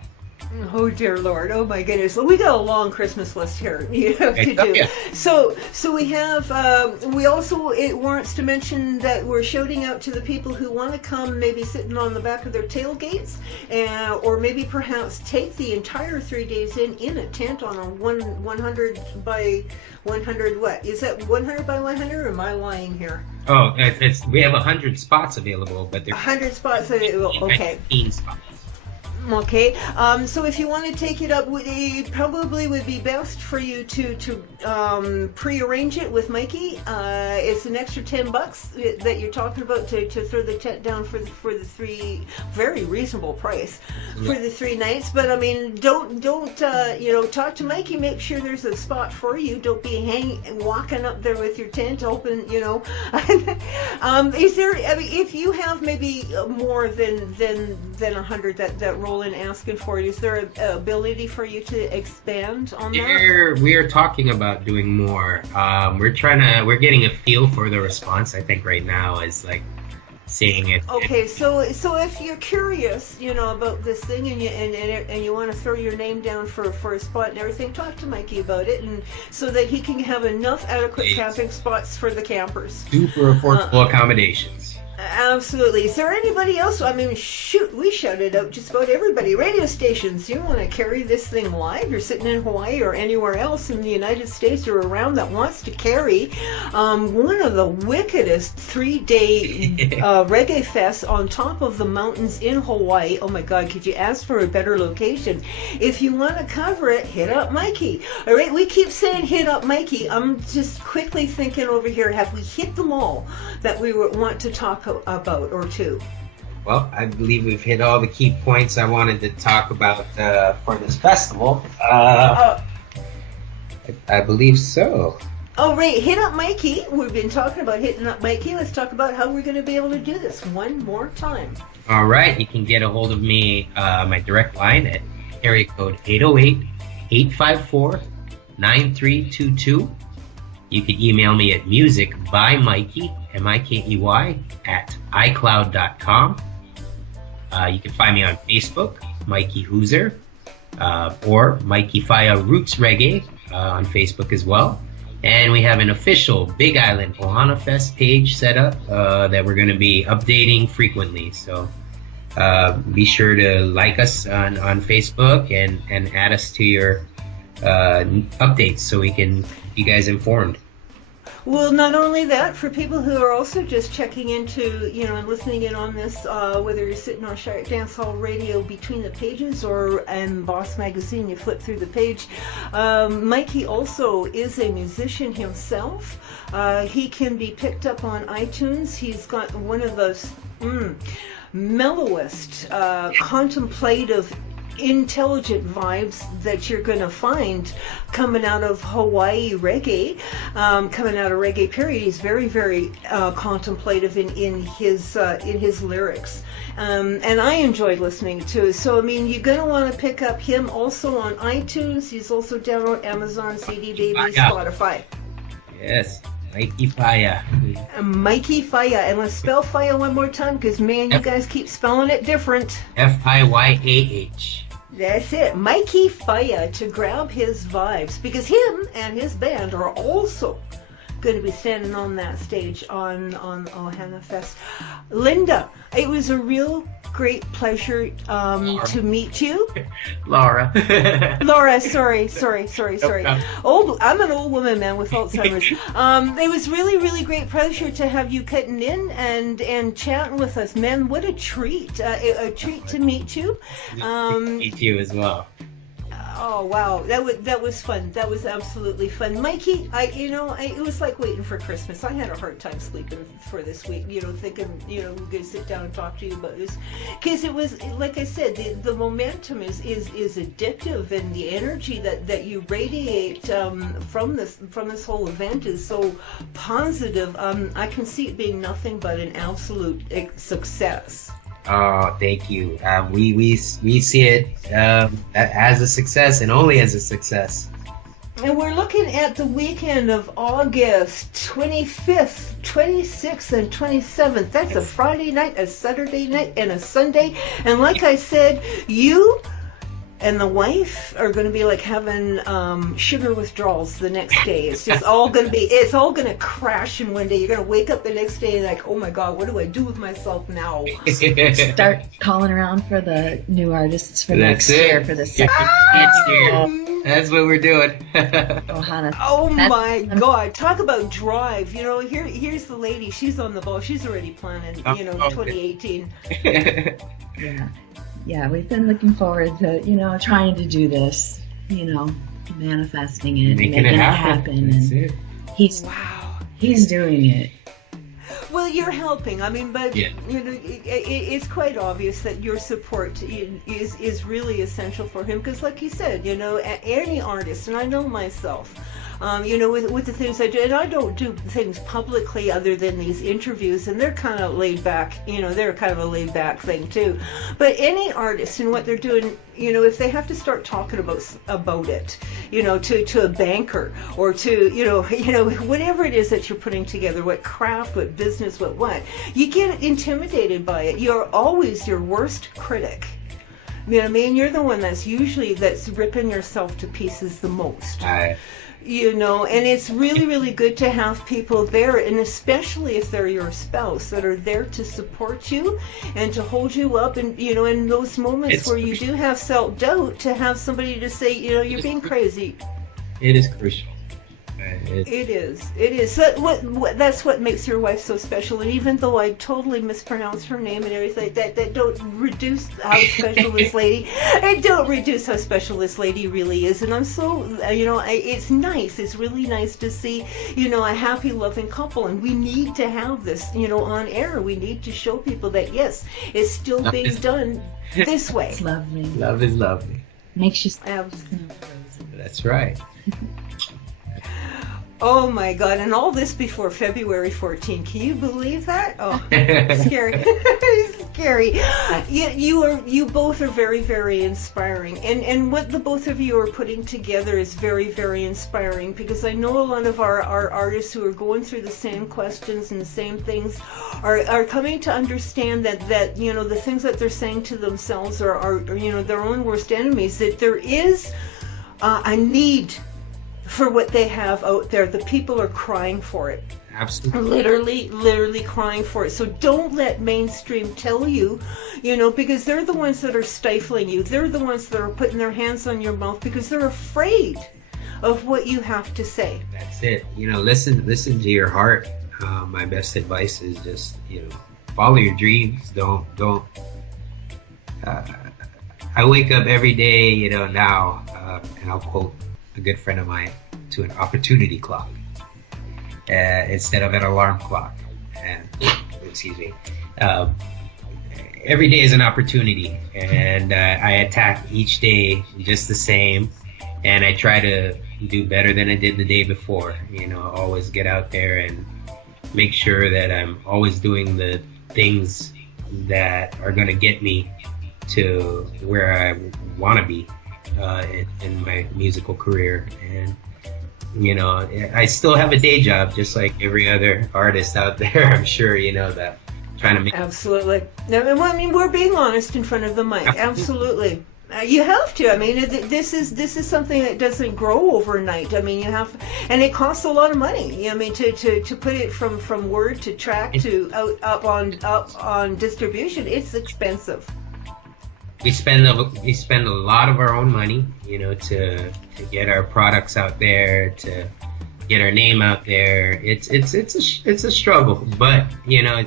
Oh dear Lord! Oh my goodness! Well, we got a long Christmas list here to do. So we have. We also, it warrants to mention that we're shouting out to the people who want to come, maybe sitting on the back of their tailgates, or maybe perhaps take the entire 3 days in a tent on a 100 by 100. What is that? 100 by 100? Or am I lying here? Oh, we have 100 spots available, but there's 100 spots available. Okay. 15 spots. Okay, so if you want to take it up, it probably would be best for you to pre-arrange it with Mikey. It's an extra $10 that you're talking about to throw the tent down for the 3, very reasonable price for the 3 nights. But I mean, don't talk to Mikey. Make sure there's a spot for you. Don't be walking up there with your tent open. Is there? I mean, if you have maybe more than 100 that roll in asking for it, is there an ability for you to expand on that? We are talking about doing more. We're getting a feel for the response. I think right now is like seeing it. Okay, so if you're curious, about this thing, and you want to throw your name down for a spot and everything, talk to Mikey about it, and so that he can have enough adequate camping spots for the campers. Super affordable accommodations. Absolutely. Is there anybody else? I mean, shoot, we shouted out just about everybody. Radio stations, you want to carry this thing live? You're sitting in Hawaii or anywhere else in the United States or around that wants to carry one of the wickedest 3-day Reggae Fests on top of the mountains in Hawaii. Oh my God, could you ask for a better location? If you want to cover it, hit up Mikey. All right, we keep saying hit up Mikey. I'm just quickly thinking over here, have we hit them all that we want to talk about or two? Well, I believe we've hit all the key points I wanted to talk about for this festival. I believe so. Oh, right. Hit up Mikey. We've been talking about hitting up Mikey. Let's talk about how we're going to be able to do this one more time. All right. You can get a hold of me, my direct line at area code 808-854-9322. You can email me at musicbymikey, MIKEY, at iCloud.com. You can find me on Facebook, Mikey Hooser, or Mikey Fyah Roots Reggae on Facebook as well. And we have an official Big Island Ohana Fest page set up that we're going to be updating frequently. So be sure to like us on Facebook and add us to your updates so we can keep you guys informed. Well, not only that, for people who are also just checking into, and listening in on this, whether you're sitting on Shark Dance Hall Radio between the pages or in BOSSmagzine, you flip through the page. Mikey also is a musician himself. He can be picked up on iTunes. He's got one of those mellowest, contemplative, intelligent vibes that you're going to find coming out of Hawaii reggae, coming out of reggae period. He's very, very contemplative in his lyrics, and I enjoyed listening to it. So I mean, you're going to want to pick up him also on iTunes. He's also down on Amazon, CD Baby, Spotify. Yes. Mikey Fyah. Mikey Fyah. And let's spell Fyah one more time, because, man, you guys keep spelling it different. Fyah. That's it. Mikey Fyah, to grab his vibes, because him and his band are also going to be standing on that stage on Ohana Fest. Linda, it was a real great pleasure to meet you. Laura, sorry. Old, I'm an old woman, man, with Alzheimer's. It was really, really great pleasure to have you cutting in and chatting with us, man. What a treat! A treat to meet you. Meet you as well. Oh wow, that was fun. That was absolutely fun, Mikey. It was like waiting for Christmas. I had a hard time sleeping for this week. Thinking we're gonna sit down and talk to you about this, because it was, like I said, the momentum is addictive, and the energy that you radiate from this whole event is so positive. I can see it being nothing but an absolute success. Oh, thank you. We see it as a success, and only as a success. And we're looking at the weekend of August 25th, 26th, and 27th. That's a Friday night, a Saturday night, and a Sunday. And like I said, you and the wife are going to be like having sugar withdrawals the next day. It's just all going to crash in one day. You're going to wake up the next day and like, oh my God, what do I do with myself now? Start calling around for the new artists for next year, for the second year. That's what we're doing. Ohana. Oh my God! Talk about drive. Here's the lady. She's on the ball. She's already planning. 2018. Yeah, we've been looking forward to trying to do this. Manifesting it, making it happen. And he's doing it. Well, you're helping. I mean, but it's quite obvious that your support is really essential for him, because, like you said, any artist, and I know myself, with the things I do, and I don't do things publicly other than these interviews, and they're kind of laid back. They're kind of a laid back thing too. But any artist and what they're doing, if they have to start talking about it, to a banker or to whatever it is that you're putting together, what craft, what business, what, you get intimidated by it. You're always your worst critic. You know what I mean? You're the one that's ripping yourself to pieces the most. You know, and it's really, really good to have people there, and especially if they're your spouse, that are there to support you and to hold you up, and, you know, in those moments where you do have self-doubt, to have somebody to say, you know, you're being crazy. It is crucial. It is. So that's what makes your wife so special. And even though I totally mispronounced her name and everything, that don't reduce how special this lady. I don't reduce how special this lady really is. And I'm so, you know, it's nice. It's really nice to see, you know, a happy, loving couple. And we need to have this, you know, on air. We need to show people that yes, it's still being done this way. It's lovely. Love is lovely. Makes you. That's right. Oh my God, and all this before February 14. Can you believe that? Oh, scary. Scary. You both are very, very inspiring. And what the both of you are putting together is very, very inspiring, because I know a lot of our artists who are going through the same questions and the same things are coming to understand that you know, the things that they're saying to themselves are you know, their own worst enemies, that there is a need for what they have out there. The people are crying for it. Absolutely. Literally crying for it. So don't let mainstream tell you, you know, because they're the ones that are stifling you. They're the ones that are putting their hands on your mouth because they're afraid of what you have to say. That's it. You know, listen to your heart. My best advice is just, you know, follow your dreams. Don't. I wake up every day, you know, now, and I'll quote a good friend of mine, to an opportunity clock instead of an alarm clock. And excuse me. Every day is an opportunity, and I attack each day just the same, and I try to do better than I did the day before. You know, always get out there and make sure that I'm always doing the things that are going to get me to where I want to be in my musical career. And you know, I still have a day job just like every other artist out there. I'm sure you know that. Trying to make absolutely. No, I mean, we're being honest in front of the mic. Absolutely. You have to. I mean, this is something that doesn't grow overnight. I mean, you have, and it costs a lot of money. I mean, to put it from word to track to up on distribution, it's expensive. We spend a lot of our own money, you know, to get our products out there, to get our name out there. It's a struggle, but you know,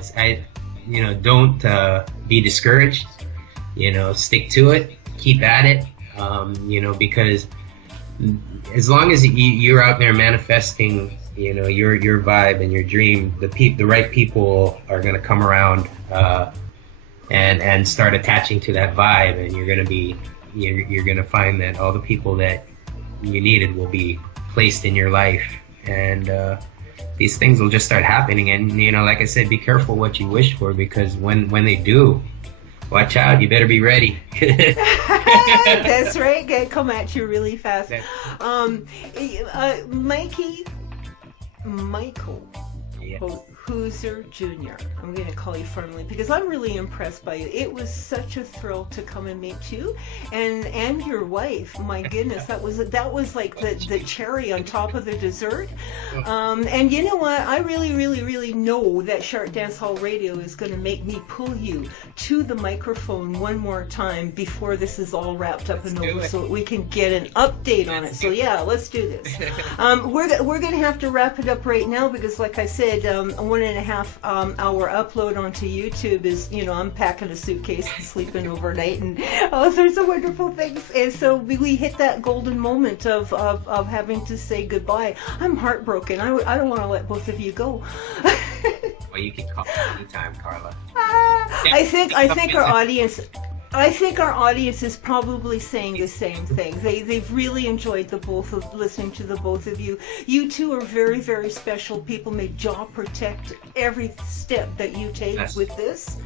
don't be discouraged. You know, stick to it, keep at it. You know, because as long as you're out there manifesting, you know, your vibe and your dream, the right people are gonna come around. And start attaching to that vibe, and you're gonna find that all the people that you needed will be placed in your life, and these things will just start happening. And you know, like I said, be careful what you wish for, because when they do, watch out. You better be ready. That's right. They come at you really fast. Michael. Yes. Hooser Jr. I'm going to call you firmly because I'm really impressed by you. It was such a thrill to come and meet you and your wife. My goodness, that was like the cherry on top of the dessert. And you know what? I really know that Shark Dance Hall Radio is going to make me pull you to the microphone one more time before this is all wrapped up and over, so we can get an update on it. So yeah, let's do this. We're going to have to wrap it up right now because, like I said, 1.5 hour upload onto YouTube is, you know, I'm packing a suitcase and sleeping overnight and all sorts of wonderful things. And so we hit that golden moment of having to say goodbye. I'm heartbroken. I don't want to let both of you go. Well, you can call me anytime, Carla. I think our audience is probably saying the same thing. They've really enjoyed listening to the both of you. You two are very, very special people. May jaw protect every step that you take with this.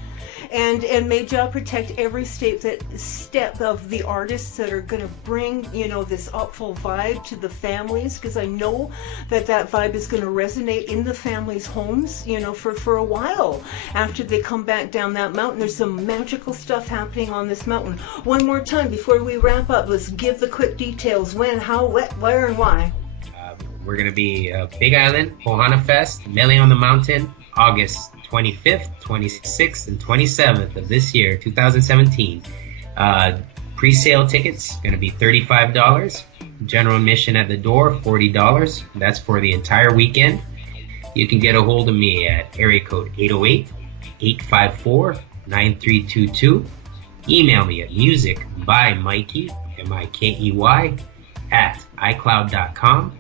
and may Jah protect every step of the artists that are going to bring, you know, this upful vibe to the families, because I know that vibe is going to resonate in the families' homes, you know, for a while after they come back down that mountain. There's some magical stuff happening on this mountain. One more time before we wrap up, let's give the quick details: when, how, where, and why. We're going to be Big Island, Ohana Fest, Mele On The Mountain, August 25th, 26th, and 27th of this year, 2017. Pre-sale tickets going to be $35. General admission at the door, $40. That's for the entire weekend. You can get a hold of me at area code 808-854-9322. Email me at musicbymikey, MIKEY, at iCloud.com.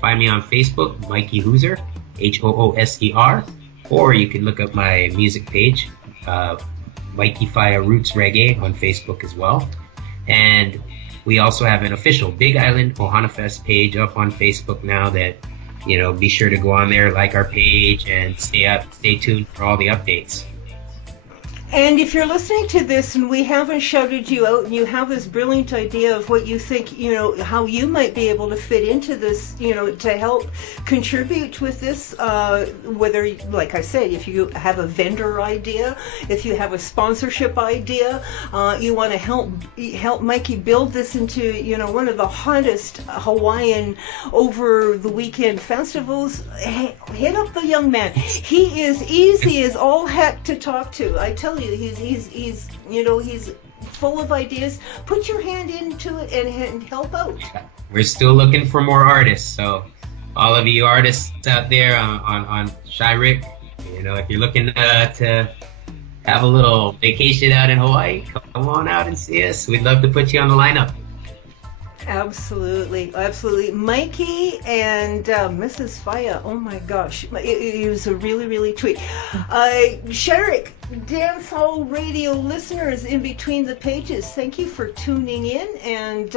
Find me on Facebook, Mikey Hooser, Hooser, or you can look up my music page, Mikey Fyah Roots Reggae on Facebook as well. And we also have an official Big Island Ohana Fest page up on Facebook now that, you know, be sure to go on there, like our page, and stay tuned for all the updates. And if you're listening to this and we haven't shouted you out, and you have this brilliant idea of what you think, you know, how you might be able to fit into this, you know, to help contribute with this, whether, like I said, if you have a vendor idea, if you have a sponsorship idea, you want to help Mikey build this into, you know, one of the hottest Hawaiian over the weekend festivals, hit up the young man. He is easy as all heck to talk to. I tell you, he's you know, he's full of ideas. Put your hand into it and help out. We're still looking for more artists, so all of you artists out there on Shy Rick, you know, if you're looking to have a little vacation out in Hawaii, come on out and see us. We'd love to put you on the lineup. Absolutely, absolutely. Mikey and Mrs. Fyah, oh my gosh, it was a really, really treat. Sharik, Dancehall Radio listeners in between the pages, thank you for tuning in. And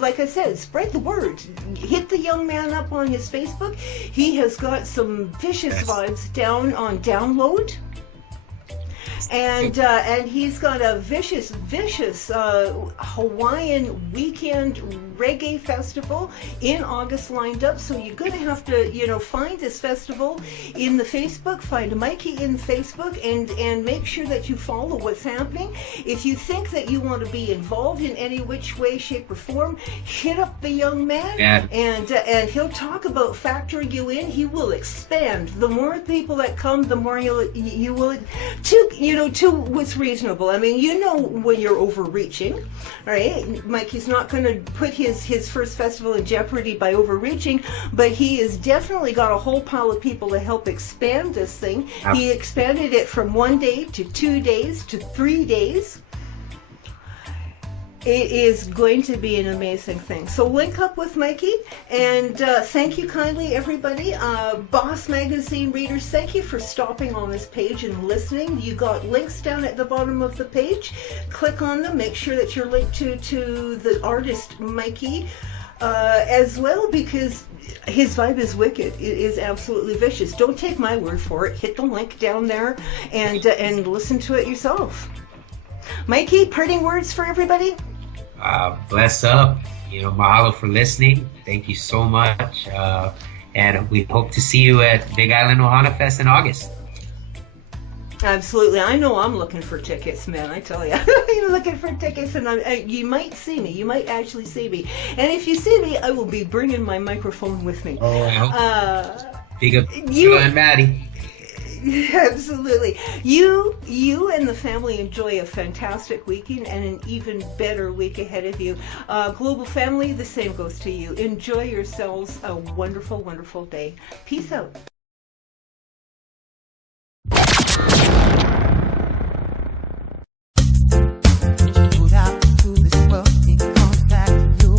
like I said, spread the word. Hit the young man up on his Facebook. He has got some vicious vibes down on download. And he's got a vicious Hawaiian weekend reggae festival in August lined up. So you're going to have to, you know, find this festival in the Facebook, find Mikey in Facebook, and make sure that you follow what's happening. If you think that you want to be involved in any which way, shape, or form, hit up the young man, and he'll talk about factoring you in. He will expand. The more people that come, the more you will to what's reasonable. I mean, you know, when you're overreaching, right? Mikey's not going to put his first festival in jeopardy by overreaching, but he has definitely got a whole pile of people to help expand this thing. He expanded it from 1 day to 2 days to 3 days. It is going to be an amazing thing. So link up with Mikey, and thank you kindly, everybody. BOSSmagzine readers, thank you for stopping on this page and listening. You got links down at the bottom of the page. Click on them. Make sure that you're linked to the artist Mikey as well, because his vibe is wicked. It is absolutely vicious. Don't take my word for it. Hit the link down there and listen to it yourself. Mikey, parting words for everybody? Bless up. You know, mahalo for listening. Thank you so much. And we hope to see you at Big Island Ohana Fest in August. Absolutely. I know I'm looking for tickets, man. I tell you. You're looking for tickets, and you might see me. You might actually see me. And if you see me, I will be bringing my microphone with me. Oh, I hope. Big up you and Maddie. Absolutely. You and the family enjoy a fantastic weekend and an even better week ahead of you. Global family, the same goes to you. Enjoy yourselves a wonderful, wonderful day. Peace out. Put out to this world, it comes back to you.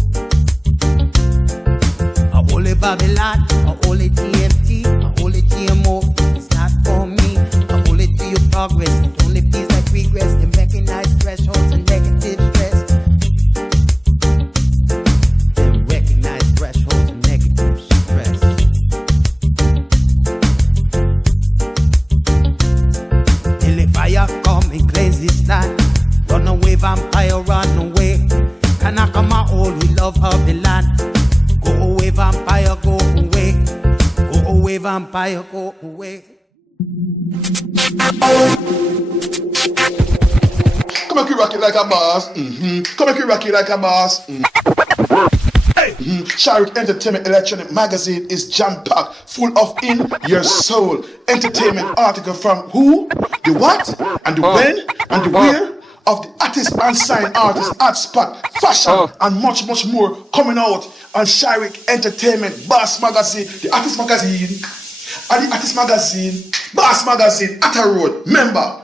A holy Babylon, a holy TFT, a holy GMO. It's not for me. A holy to your progress. It only feels like regress. Them recognize thresholds and negative stress. Them recognize thresholds and negative stress. Till the fire coming. vampire go away. Come and rock it like a boss. Come and rock it like a boss. Sharik Entertainment Electronic Magazine is jam-packed, full of in your soul entertainment article from who, the what, and the when, and the where of the artist and signed artists, art spot, fashion, and much, much more coming out on Sharik Entertainment, Boss Magazine, the artist magazine, and the artist magazine, Boss Magazine, at a road. Member,